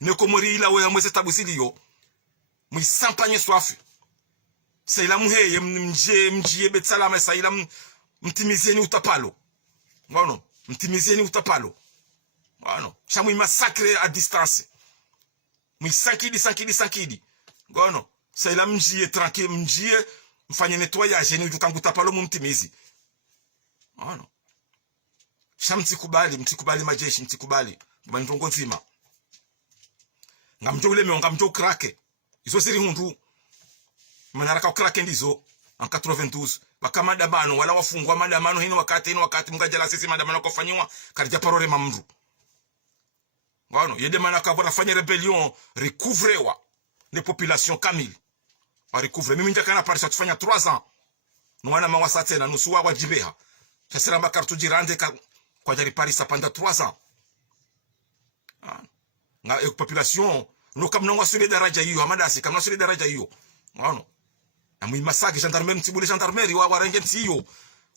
nekomori ila we mwese tabusiliyo mwisampanye swafi saila muheye mjie betsalama saila mtimizeni utapalo ngono mtimizeni utapalo ngono chamwi massacre à distance mwi sankidi ngono saila mjie tranquille mjie mfanye nettoyage ni tukangu utapalo mumtimizi ngono mtikubali majeshi mtikubali bandongo nzima ngamjole ngamjo krake izo siri hundu manaraka krake ndizo en 92 bakamada bano wala wafungwa madamano hino wakati mngajala sisi madamano kufanywa karija parore mamru ngono yede manaka bora fanya rebellion recouvrewa les populations kamil a recouvrer mimi ndakana parisa tufanya 3 ans nwana mawasa tena nusuwa wajibeha sasa bakartu jirande kwa jari parisa panda 3 ans nga population no kam no wasule daraja hiyo amadasi kam wasule daraja hiyo ngono na mwimasaki gendarmerie mtibule gendarmerie wa warenge ntiyo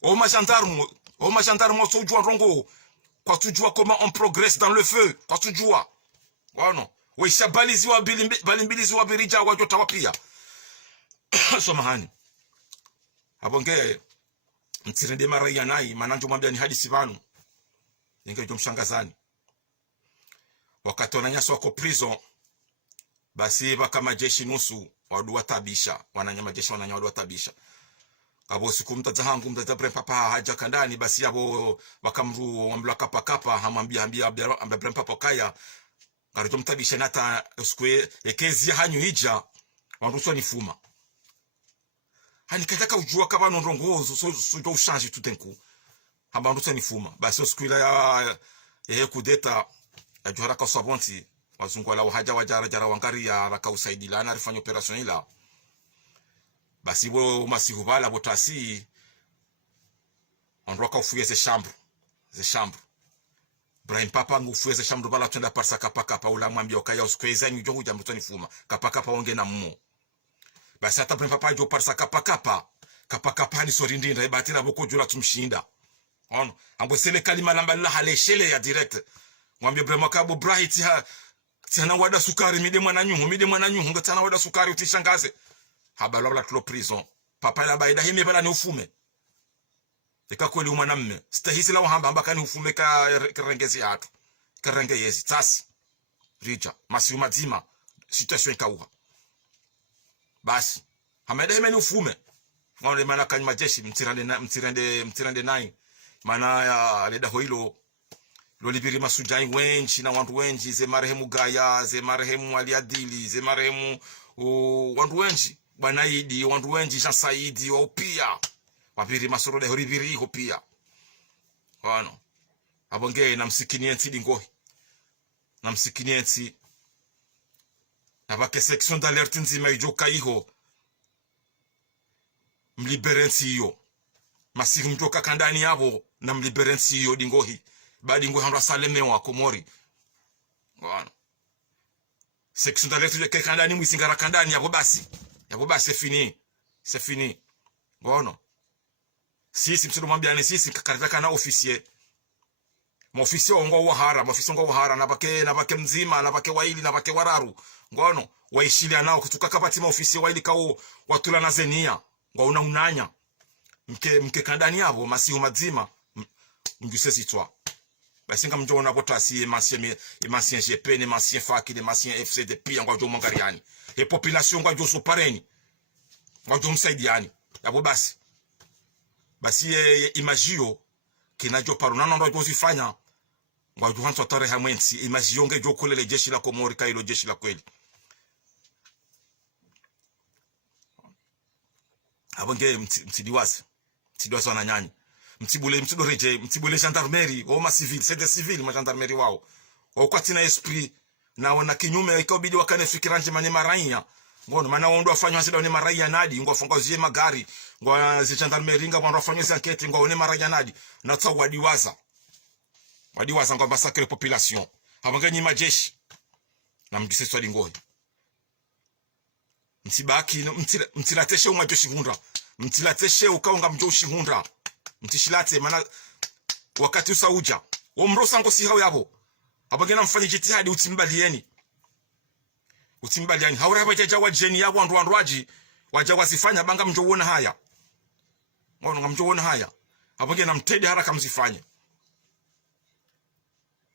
o ma gendarme tujua rongo kwa tujua comment on progresse dans le feu kwa tujua ngono we shabalizi wa balimbilizi wa birija wa jota wapia somahani abonge mtirende mara ya nai mananjo mwambia ni hadithi vanu ningejo mshangazani wakati wananyasa wako prison basi baka majeshi nusu wadu watabisha wananyama jeshi wananya wadu watabisha abo siku mtazahangu mtazabre papa haja kandani basi abo bakamru wambla kapa hamwambia ambia papa kaya karijo mtabisha nata skwe ekezi hanyu hija wanruso ni fuma hani kataka ujua kaba nondongozo so do change tout d'un coup hamba wanruso ni fuma basi skwila ya kudeta ajuhara ka sabonti wazungu wala haja wajara wangari ya raka usaidila na rifanya operation ila basi bo masihubala botasi onroka ufuye ze chambre Brahim papa ngufuye ze chambre bala twenda parsa kapa ula mwambia okaya uskweza ni jongu jambo tani fuma kapa onge na mmo basi hata Brahim papa jo parsa kapa ni sorindinda ibatira boko jula tumshinda ono ambo sele kalima lamba la haleshele ya direct mwambia Brahim kabo bright ha tena wada sukari mide mwana nyuhu ngatana wada sukari utishangaze habala la tlo prison papa la baida hime bala ni ufume ekakweli umwanamme stahisi la wahamba ambaka ni ufume karengezi hatu karenge yezi tasi rija masi umadzima situation kauha basi hameda hime ni ufume ngone mana kanyuma jeshi mtirande nai mana ya leda hoilo lolibiri masujai wenchi na wandu wenchi ze marehemu Gaya ze marehemu Aliadili ze marehemu wandu wenchi Banaidi wandu wenchi Jean Saidi wa upia wabiri masoro de horibiri ho pia wano abonge na msikinienti dingohi na msikinienti na bake section d'alerte nzima ijoka iho mliberensi hiyo masihu mtoka kandani yabo na mliberensi hiyo dingohi badi ngo hamra saleme wa Komori wano section d'alerte ke kandani mwisingara kandani yabo basi c'est fini ngono sisi msido mwambia ni sisi kakaraka na officier officier ongo wahara na bake mzima na bake waili na bake wararu ngono waishilia nao kutuka kapati officier waili kao watula na zenia ngona unanya mke kandani yabo masihu mazima nguse sitwa basi ngamjona botasi emasien GP ne masien faki de masien FCDP ngojo mongariani e population ngojo sopareni ngojo msaidiani yabo basi imagio kinajo paruna ndo jozifanya ngojo hanto tare hamwensi imagio ngejo kolele jeshi la Komori kailo jeshi la kweli abonge mtidiwasi wananyanya mtibule gendarmerie o ma civil c'est des civils ma gendarmerie wao wakati na esprit na wana kinyume ikabidi wakane fikiranje manye maraia ngono maana wao ndo wafanywa sida ni maraia nadi ngo afongozie magari ngo zi gendarmerie ngo wafanywa enquête ngo one maraia nadi na tsa wadiwaza ngo massacre population abanganyi majeshi na mgiseswa dingohi mtibaki mtilateshe umajoshi hunda mtilateshe ukaunga mjoshi hunda mtishilate mana wakati usauja omrosa ngo si hao yabo abagena mfanye jitihadi utimbalieni haura bajaja wajeni yabo andwaji waja wasifanya banga mjowona haya ngono ngamjowona haya abagena mtede haraka msifanye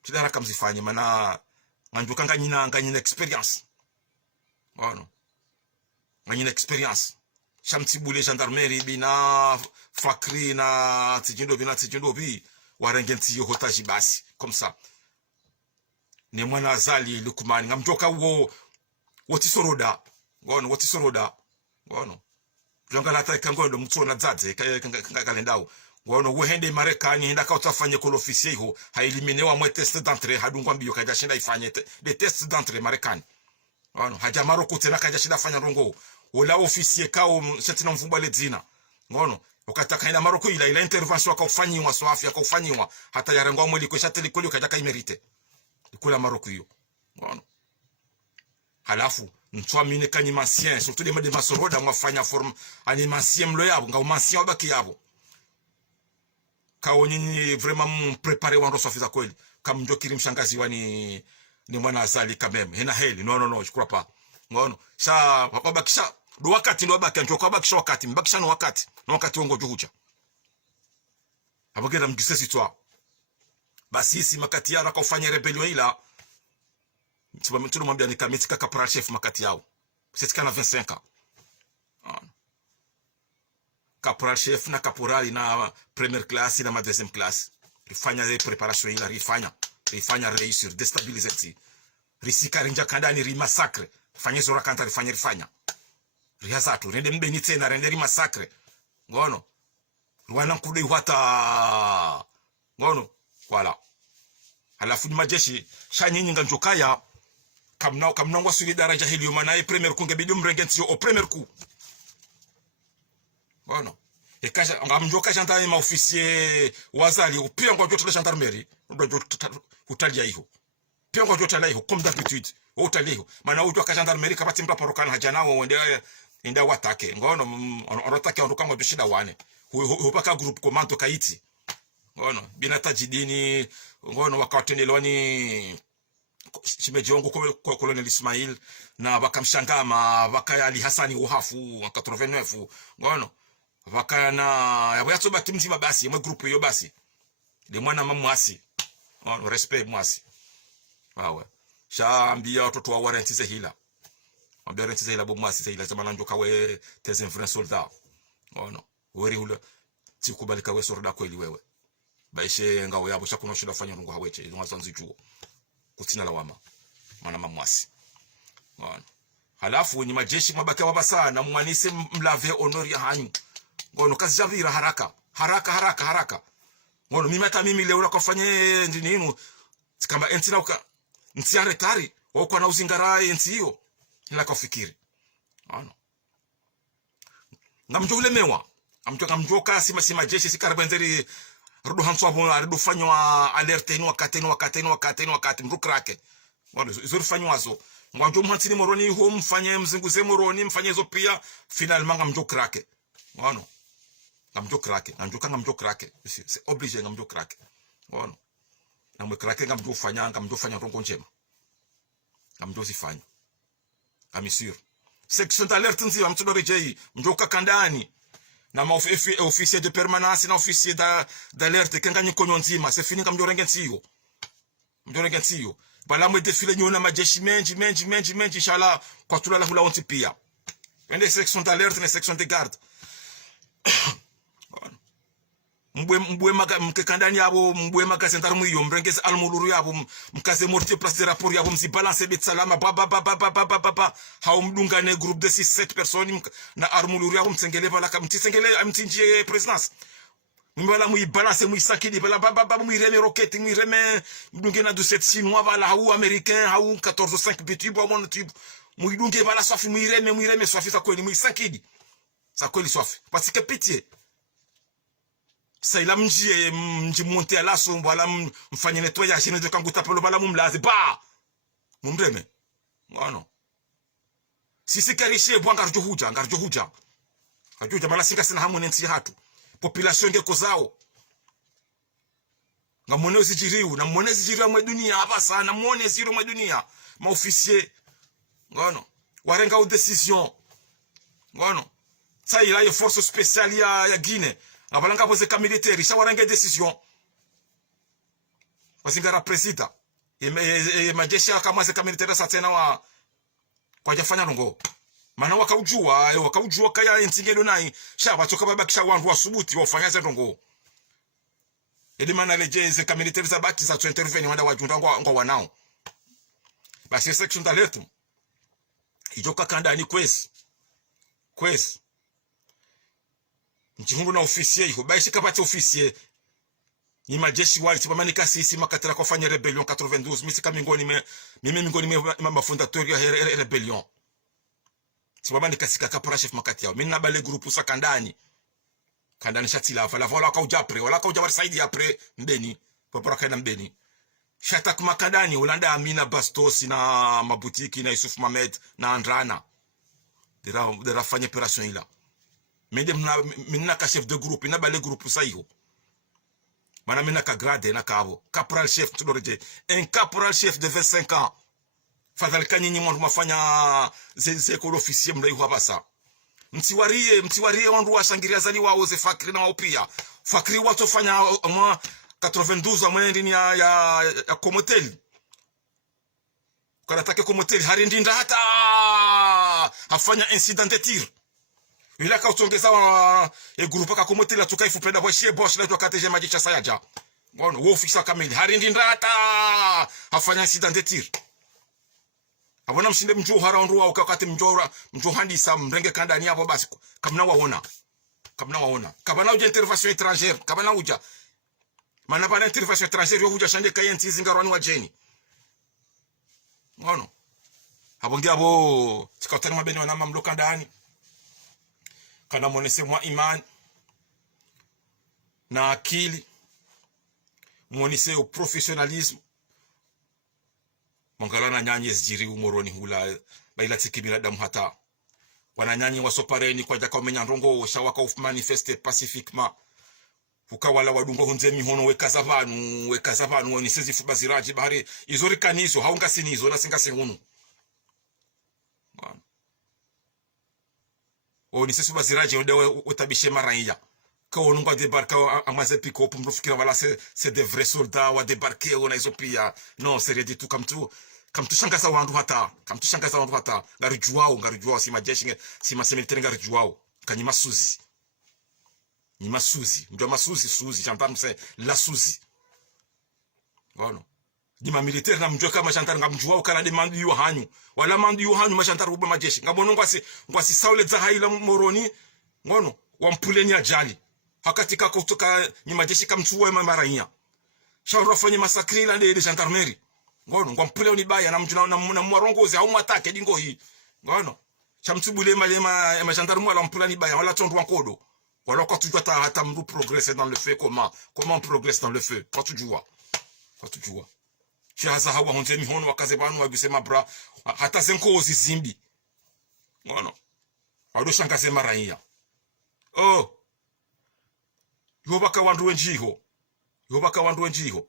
tida haraka msifanye mana nganjuka nganyina experience ngono nganyina experience shamtibule gendarmerie bina fakri na tijindo bi warengenti yo hotaji basi comme ça ne mwana azali lukumani ngamjoka wo wotisoroda ngono jonga lata kangondo mtsona dzadze kalendao ngono wehende Marekani henda ka utafanye ko officier ho haeliminewa mwe test d'entrée hadungwa mbio kaja shinda ifanye de test d'entrée Marekani ngono haja Maroko tena kaja shinda fanya rongo wala officier kao setina mfumba le dzina ngono ukataka ina Maroko ila intervention akaufanywa swafi akaufanywa hata yarengo mweli kwa shateli kweli kaja kaimerite kula Maroko hiyo ngono. Halafu ntwamine kanimasien surtout des masoroda mwafanya form animasien mlo yabo nga umasien wabaki yabo kao nyinyi vraiment préparer wando sofiza kweli kama njokiri mshangazi wani ni mwana asali kameme hena heli no je crois pas ngono sa wakabakisha do wakati ndo wabaki njoka bakisha wakati mbakisha no wakati wongo juhucha abagera mgisesi twa basi hisi makati yao akafanya rebellion ila mtu mwambia ni kamiti kaka caporal chef makati yao c'est kana 25 ans caporal chef na caporal na première classe na deuxième classe rifanya de préparation ila rifanya réussir déstabiliser risika renja kandani ri massacre fanya zora kanta rifanya rihazatu rende mbeni tena rende ri massacre ngono rwana kudai wata ngono wala halafu ni majeshi shanyinyi nganjokaya kamna wasuli daraja hili yomana premier coup ngebidi mrengenti au premier coup ngono ekasha ngamjoka gendarme ma officier wazali upia kwa joto la gendarmerie ndo utalia hiyo pia kwa joto la hiyo comme d'habitude utalia maana ujo ka gendarmerie kabati mpa porokana hajana wao ende watake ngono onotake ondoka ngo bishida wane hupaka group commando kaiti ngono bina tajidini ngono wakawatendelewa shimejongo kwa Colonel Ismail na wakamshangama waka Ali Hassani uhafu 89 ngono waka na yaboyato batimzima basi mwe group hiyo basi de mwana mamwasi ngono respect mwasi wawe shaambia watoto wa warrantize hila ambia warrantize hila bo mwasi hila zamana njoka we tes un vrai soldat ngono wori hula tikubalika we sorda kweli wewe baishe ngao yabo shakuno shida fanya ngo haweche ngazanzi juo kutina lawama mwana mamwasi ngono halafu ni majeshi mabaki wabasa na mwanise mlave honor ya hanyu ngono kazi javira haraka ngono mimi leo nakafanye ndininu kama entina uka ntiare tari wako na uzingara enti hiyo nila kafikiri ngono ngamjole mewa amjoka sima jeshi sikarabenzeri rudo hanso abo rudo fanywa alerte ni wakati mrukrake wano zuri fanywa zo ngwanjo mhantini moroni ho mfanye mzinguze moroni mfanye zo pia finalement ngamjokrake wano ngamjokrake c'est obligé ngamjokrake wano namwekrake ngamjofanya rongo njema ngamjosifanya amisir section d'alerte nzi amtudore jei mjoka kandani na officier de permanence na officier d'alerte kenga nyikonyo nzima c'est fini ngamjorengentiyo bala mwe defile nyona majeshi menji inshallah kwa tulala hula onti pia ende section d'alerte na section de garde mbwe maga mkekandani yabo mbwe maga sentarmu iyo mrengeze almuluru yabo mkaze mortier place de rapport yabo mzibalance bet salama baba hao mdungane groupe de 6-7 personnes na almuluru yabo mtsengele bala kamtisengele amtinjie présidence mbala muibalance muisakidi bala muireme rocket muireme mdungena de 7 chinois bala hao américain hao 14-5 petit bo mon tube muidunge bala safi muireme safi sa kweli muisakidi sa kweli safi parce que pitié sa ila mji monte alaso wala mfanye nettoyage ne kangu tapelo bala mumlaze ba mumreme ngono sisi karishe bwa ngarjo huja mala singa sina hamu nenti hatu population ngeko zao ngamone usijiriu na mone zijiriu mwa dunia hapa sana mone ziro mwa dunia ma officier ngono warenga u decision ngono sa ila yo force spéciale ya Guinée abalanga pose ka militaire shawaranga decision wasingara presida majeshi kama ka militaire sa tena wa kwa jafanya longo maana wakaujua kaya ntingelo nai shaba toka baba kisha wandu wasubuti wafanya zengo ili maana lejeze ka militaire za baki za intervene wanda wajunda ngo wanao basi section d'alerte ijoka kanda ni kwesi nchihungu na officier hiyo baishi kapati officier ni majeshi wali tibamani kasisi makatela kufanya rebellion 92 misi kama mingoni mafondateur ya rebellion tibamani kasika kapora chef makati yao minna bale groupe sakandani kandani shatila vala wala kauja apre wala kauja warsaidi apre mbeni popora kaina mbeni Shatak makadani Holanda Amina Bastos na mabutiki na Yusuf Mohamed na Andrana dera fanya operation ila mende minna ka chef de groupe ina bale groupe saiho mana minna ka grade na kabo caporal chef tudorje un caporal chef de 25 ans fadhali kanyinyi mwandu mafanya ze ko officier mdai hapa sa mtiwarie wandu washangiria zali wao ze fakri na wao pia fakri watu fanya 92 mwendini ya komoteli karatake komoteli harindinda hata hafanya incident de tir ila ka utongeza e grupa ka komoteli atukaifu penda bwashie boss la tukateje maji cha sayaja ngono wo ofisa kamili harindinda hata hafanya incident de tir abona mshinde mjoo harandu wa ukakati mjoo handi sam mrenge kandani hapo basi kamna waona kabana uja intervention étrangère kabana uja mana bana intervention étrangère yo uja shande kayenti zingarwani wa jeni ngono abongia abo tikatani mabeni wana mamloka ndani kana monese mwa imani na akili monese au professionnalisme mongalana nyanye zjiri umoroni hula baila tikibila damu hata wananyanyi wasopareni kwa jaka umenya ndongo shawaka of manifeste pacifiquement ukawala wadungo hunze mihono wekaza vanu woni sezi fubaziraji bahari izori kanizo haunga sinizo na singa sehunu woni sezi fubaziraji ode utabishe maranya ka onunga debarka amaze pick up mrufikira wala c'est des vrais soldats wa débarquer on izo pia non c'est rien du tout comme tu shangaza wandu hata ngarijuao si majeshi si masemiteri ngarijuao kanyima suzi ni masuzi ndio masuzi suzi chantam se la suzi ngono ni ma militaire na mjua kama chantar ngamjuao kana demande yo hanyu wala mandu yo hanyu machantar uba majeshi ngabono ngwasi saule za haila moroni ngono wampuleni ajali hakati kako kutoka ni majeshi kamchuwa marainya shauri fanye masakri la de gendarmerie ngono ngwampule ni baya na mjuna na mwarongozi au matake dingo hii ngono chamtubule malema ya gendarmerie ala mpula ni baya wala tondu wankodo wala kwa tujua hata mru progresser dans le feu comment on progresse dans le feu kwa tujua chaza hawa honze mihono wakaze banu wabisema bra hata zenko zimbi ngono wado shangaze marainya yobaka wandu wenjiho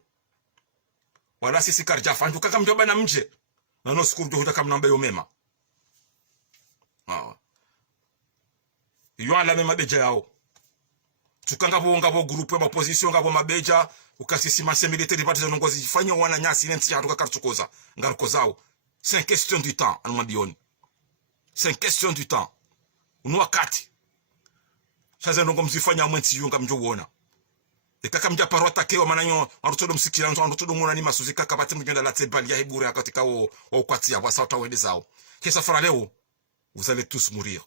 wala sisi karja fandu kaka mjoba na mje na no skuru ndo kama namba yo mema yo ala mema beja yao tukanga bo groupe ba position ngabo mabeja ukasisi mase militaire parti zongozi fanya wana nyasi nenti ya tuka kartukoza ngarukozao c'est une question du temps anmadioni c'est une question du temps uno wakati shaza ndongo mzifanya mwenti yunga mjowona kaka mja parwa takewa mananyo marutodo msikira marutodo muna ni masuzi kaka bati mjenda la tebali ya hibure akatika o kwatia wa sauta wende zao kesa fara leo vous allez tous mourir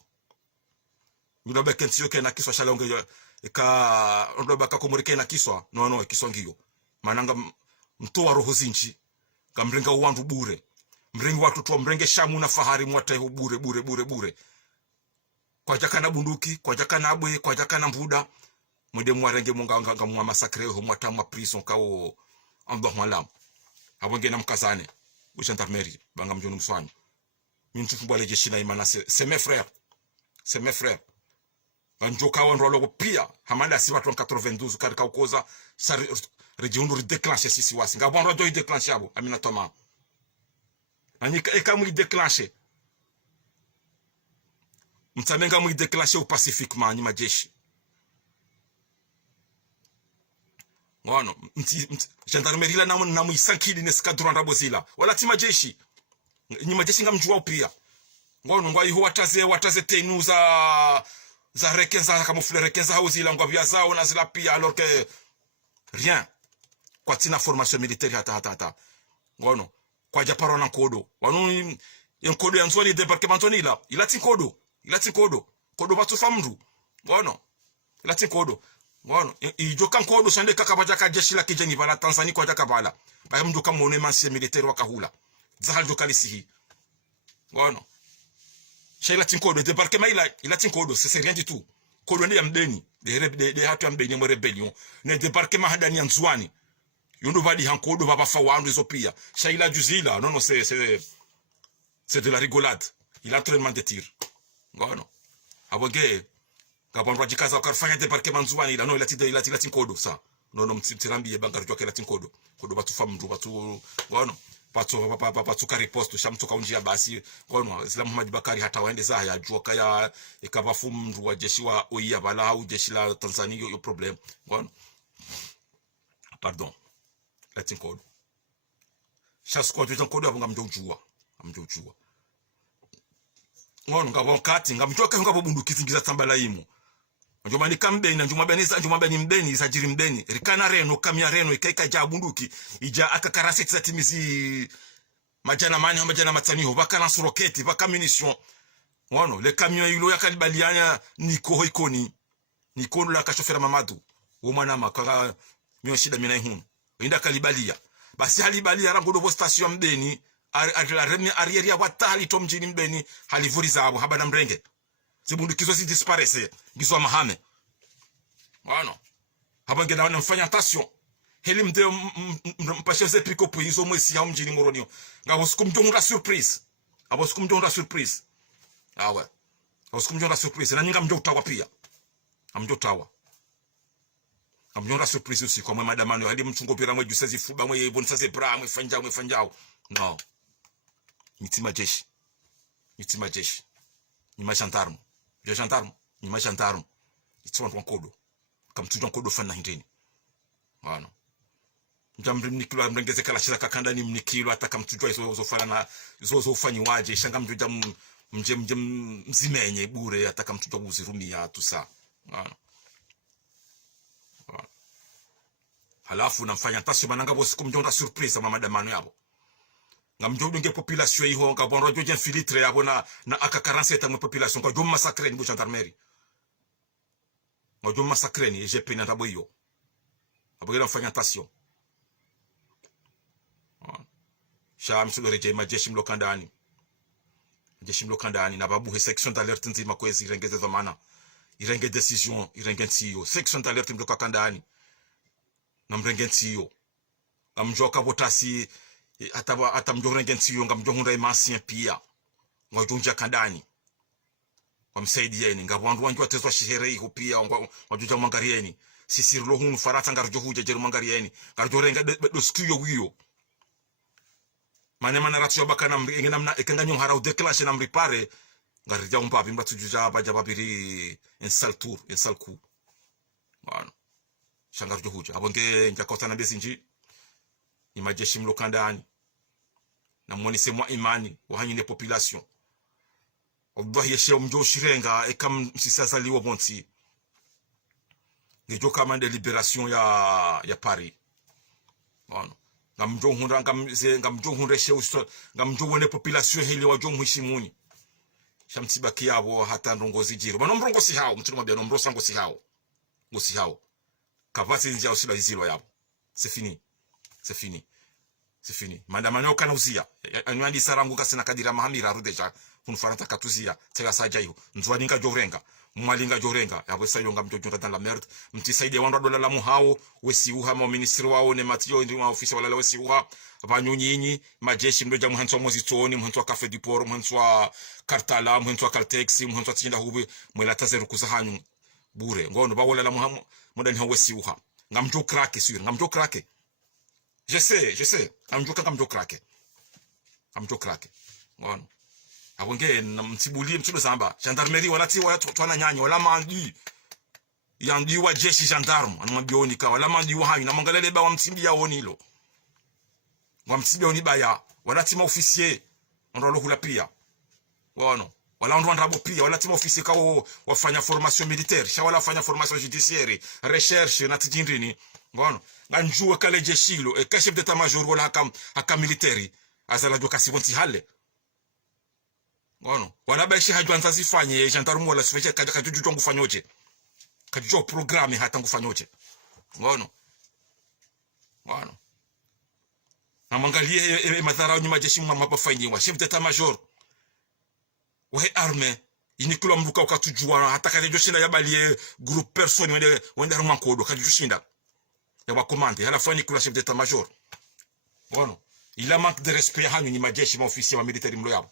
ndoba kentio ke na kiswa shalonge ka ndoba kakomurike na kiswa no kiswa ngiyo mananga mto wa roho zinji kamrenga uwandu bure mrengi watu tu mrenge shamu na fahari mwata hu bure kwa jaka na bunduki kwa jaka na abwe kwa jaka na mbuda mwede mwarenge munga mwa masakre ho mwata mwa prison kao ando malam abonge na mkazane bu gendarmerie banga mjonu mswanyi mintufu bwale jeshi na imana c'est mes frères banjoka wanrolo pia hamada si watu 92 katika ukoza region ri déclencher sisi wasi ngabonro do déclencher abo amina toma ani ekamu déclencher mtamenga mu déclencher au pacifiquement ni majeshi ngono gendarmerie la na mu isankili ne skadron rabozila wala ti majeshi ni majeshi ngamjua pia ngono ngwa iho wataze tenu za rekenza camoufler rekenza hauzila ngwa vya zao na zila pia alors que rien kwa tina formation militaire hata ngono kwa japaro na kodo wanu yenkodo yanzoni débarquement tonila ilati kodo batu famru ngono ilati kodo ngono ijoka kodo sande kaka bajaka jeshi la kijeni bala Tanzania kwa jaka bala ba mjoka monument militaire wakahula zahal jokalisihi ngono Shaila tinkodo débarquement il a tinkodo c'est rien du tout kodo ni ya mdeni de hatu ya mdeni mo rebellion ne débarquement hadani ya nzwani yondo vadi hankodo va fa wandu zo pia shaila juzila non c'est de la rigolade il a entraînement de tir ngono aboge kapandwa jikaza karfanya departement nzuani la no ilati kodo sa no mtirambi bangar jwa kela tinkodo kodo batu famdu batu ngono batu kari posto shamtoka unjia basi ngono Islam Muhammad Bakari hata waende za ya jua kaya ikabafu mndu wa jeshi wa oia bala au jeshi la Tanzania yo problem ngono pardon la tinkodo shasko jwa tinkodo abunga mjojua ngono ngabo kati ngamjoka ngabo bunduki zingiza tambala imo njoma ni kambe na njoma beneza njoma beni mbeni sajiri mbeni rikana reno kamya reno ikaika ja bunduki ija akakarase timizi majana mani majana mataniho bakala suroketi baka munition ngono le camion ilo yakalibaliana niko hoikoni nikono la kashofera mamadu wo mwana makara myo shida mina ihunu inda kalibalia basi halibalia rango do station mbeni la remni arrière ya watali to mjini mbeni halivuri zabo habana mrenge zibundukizo si disparese ngizwa mahame wana habange na mfanya attention heli mde mpashe ze piko po izo mwesi ya mjini moronio ngabo sikumjonga surprise abo sikumjonga surprise awe abo sikumjonga surprise na nyinga mjota pia amjotawa amjonga surprise usi kwa madamano hadi mchungo pira mwe jusezi fuba mwe ibon sase bra mwe fanjao no mitima jeshi ni machantarmo je chantarmo ni machantarmo itson kwa kodo kamtuja kodo fana hindini wana njamri mnikilo mrengeze kala shaka kakanda ni mnikilo hata kamtujwa izo fana na izo fanyi waje shanga mjuja mje mzimenye bure hata kamtujwa uzirumia tusa wana halafu namfanya tasio mananga bosi kumjonda surprise mama madamano yabo ngamjodunge population iho ngabonro joje infiltré yabo na aka 47 ng population ko jom massacre ni bu gendarmerie jom massacre ni GP na tabo yo abogera mfanya tasio sham sulo reje majeshi mlokandani na babu he section d'alerte nzima kwezi irengeze zamana irenge decision irenge nsiyo section d'alerte mlokandani na mrenge nsiyo ngamjoka botasi hata mjorenge nsiyo ngamjohunda imasien pia ngajunja kandani wamsaidieni ngabwandu wanju watezwa shihere iho pia wajuja mangarieni sisi lo hunu farata ngarjo huje jeru mangarieni ngarjo renga do skiyo wiyo mana ratio bakana mringa namna ekanganyo harau declaration na mripare ngarja umbabi mbatujuja baja babiri insalku wana shangarjo huje abonge njakota na besinji ni majeshi mlokandani na mwanise mwa imani wahanyine population obahi yeshe mjo shirenga ekam msisazaliwa bonti ngejo kama de liberation ya Paris wana ngamjo hunda ngamjo hundeshe usto ngamjo wone population hili wajo mhishimuni shamtibaki yabo hata ndongozi jiro bano mrongo si hao mtuma bya nomro sango si hao kavasi njia usila zilo yabo c'est fini mandamano kanuzia anwandi sarangu kasina kadira mahamira rudeja kunfarata katuzia tega saja hiyo nzwaninga jorenga mwalinga jorenga yabo sayonga mjojora dans la merde mtisaidie wanda dola la muhao wesi uha ma ministri wao ne matio ndi wa ofisi wala wesi uha abanyunyinyi majeshi mdoja mhanzo mozitoni mhanzo cafe du port mhanzo kartala mhanzo kaltex mhanzo tinda hube mwela tazeru kuzahanyu bure ngono ba wala la muhamo modani ha wesi uha ngamjo krake sur ngamjo krake je sais ngamjo krake ngono abonge mtsibulie mtsulo samba gendarmerie wala ti wala twana nyanya wala mandi yandi wa jeshi gendarme anambioni ka wala mandi wa hayi na mangalele ba wamtsimbi ya onilo wamtsimbi oni baya wala ti ma officier ndolo hula pia wono wala ndo ndabo pia wala ti ma officier ka wafanya formation militaire sha wala fanya formation judiciaire recherche na tijindini wono nganjuwe kale jeshilo e chef d'état major wala haka militaire azala do kasibonti hale ngono wala bashi hajwanza sifanye gendarme wala sifanye kajujo ngufanyoje kajujo programme hata ngufanyoje ngono na mangalie madhara nyuma jeshi mama bafanyiwa chef d'état major wa arme inikula mbuka ukatujua hata kajujo shinda yabalie group person wende haruma kodo kajujo shinda ya wa commande halafu ni kula chef d'état major ngono ila manque de respect hanyu ni majeshi maofisi wa military mlo yabo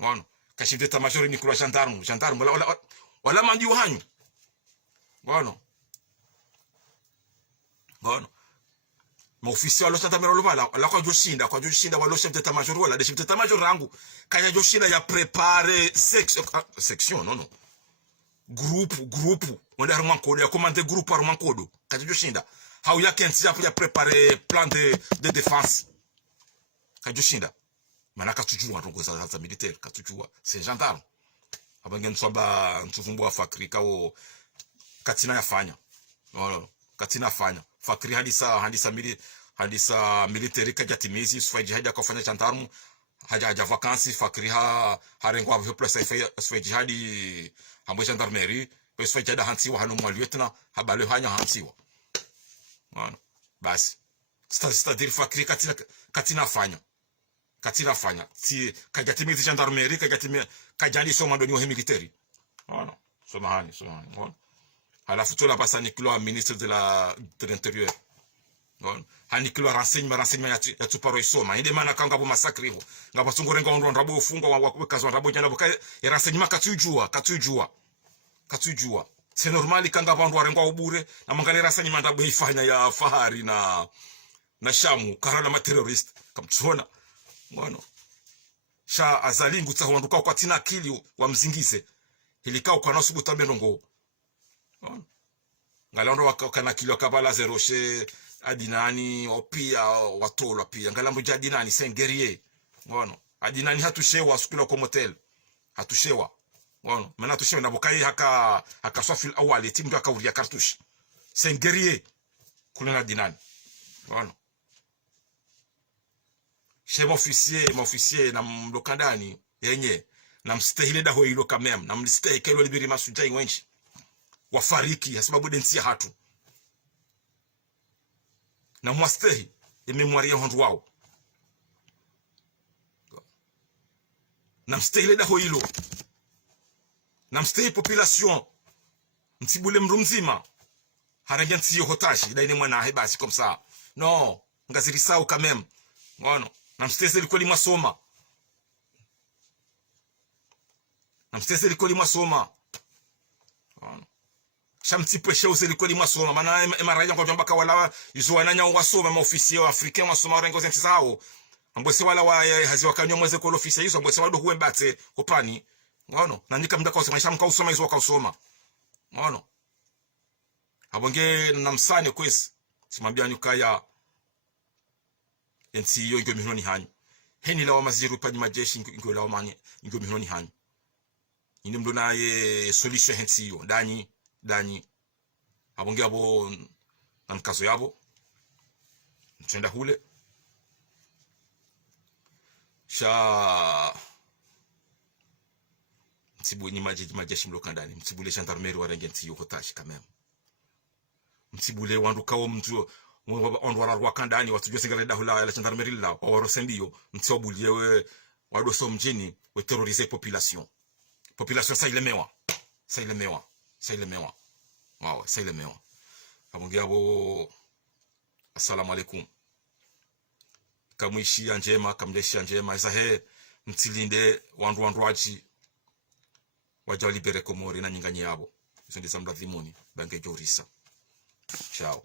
ngono ka chef d'état major ni kula gendarme wala manji hanyu ngono maofisi wa lo gendarme lo bala la kwa joshinda wa chef d'état major wala de chef d'état major rangu kaya joshinda ya préparer section non groupe wanda harman kodo ya commande groupe harman kodo kaya joshinda how ya kensi ya préparer plan de défense kaya joshinda manaka tujua rongo za militaire katujua c'est gendarme abangen swaba ntuvumbu wa fakri kawo katina yafanya no katina fanya fakri hadisa military kajatimizi sfaji haja kufanya chantarmu haja vacancy fakri harengwa wa place sfaji hadi hambo gendarmerie pe sfaji hada hansiwa hanu mwa lieutenant habale hanya hansiwa basi c'est-à-dire fakri katina fanya si kajatimizi gendarmerie kajali soma ndoni wa military somahani halafu tola basa ni kilo ministre de l'intérieur hani kilo renseignement ya tuparo isoma inde mana kanga bo massacre ho ngaba sungore ngondo ndabo ufungwa wa kwekazo ndabo jana bo ya renseignement katujua c'est normal kanga bandu warengwa ubure na mangale renseignement ndabo ifanya ya fahari na shamu karana ma terrorist kamtsona sha azalingu tsawanduka kwa tina akili wa mzingize ilikao kwa nasu butabendongo ngalondo wakana kilo kabala zero she adinani opia watola pia ngalambo jadinani sengerie adinani hatushewa sukula kwa motel hatushewa maana hatushewa nabokai haka swafil awali timu akauria kartush sengerie kuna adinani chef officier na mlokandani yenye na mstahile da hoilo kamem na mlistahi kelo libiri masujai wenchi wafariki sababu densi hatu na mwastahi memoire ya hondu wao na mstahile da hoilo na mstahi population mtibule mrumzima haranjanti yo hotashi daine mwana hebasi comme ça non ngazirisao kamem na mstese likoli masoma shamtipwe sheuze likoli masoma mana emaranya kwa jamba kawala yuzuananya wasoma maofisi wa africain wasoma rengo zenti zao ambose wala wa hazi wakanyo mweze kwa ofisi hizo ambose wado huwe mbate kopani na nika mdaka wasoma shamka usoma hizo wakausoma abonge na msane kwesi simambia nyukaya ensi yo ingo mihnoni hanyu heni lawa maziru pa majeshi ingo lawa mani ingo mihnoni hanyu ine mdo naye solution hensi yo dani abonge abo na mkazo yabo mchenda hule sha mtibu ni majeshi mlokandani mtibule gendarmerie warengenti yo hotashi kamem mtibule wandukawo mtu on wala wakandani watujua singale da hula la gendarmerie la waro sendio mtsobulie we wadoso mjini we terroriser population sa ilemewa wow sa ilemewa abonge abo assalamu alaikum kamwishi njema kamleshi njema isahe mtilinde wandu wachi waja libere Komori na nyinganye yabo izo ndisa mradhimuni bange jorisa ciao.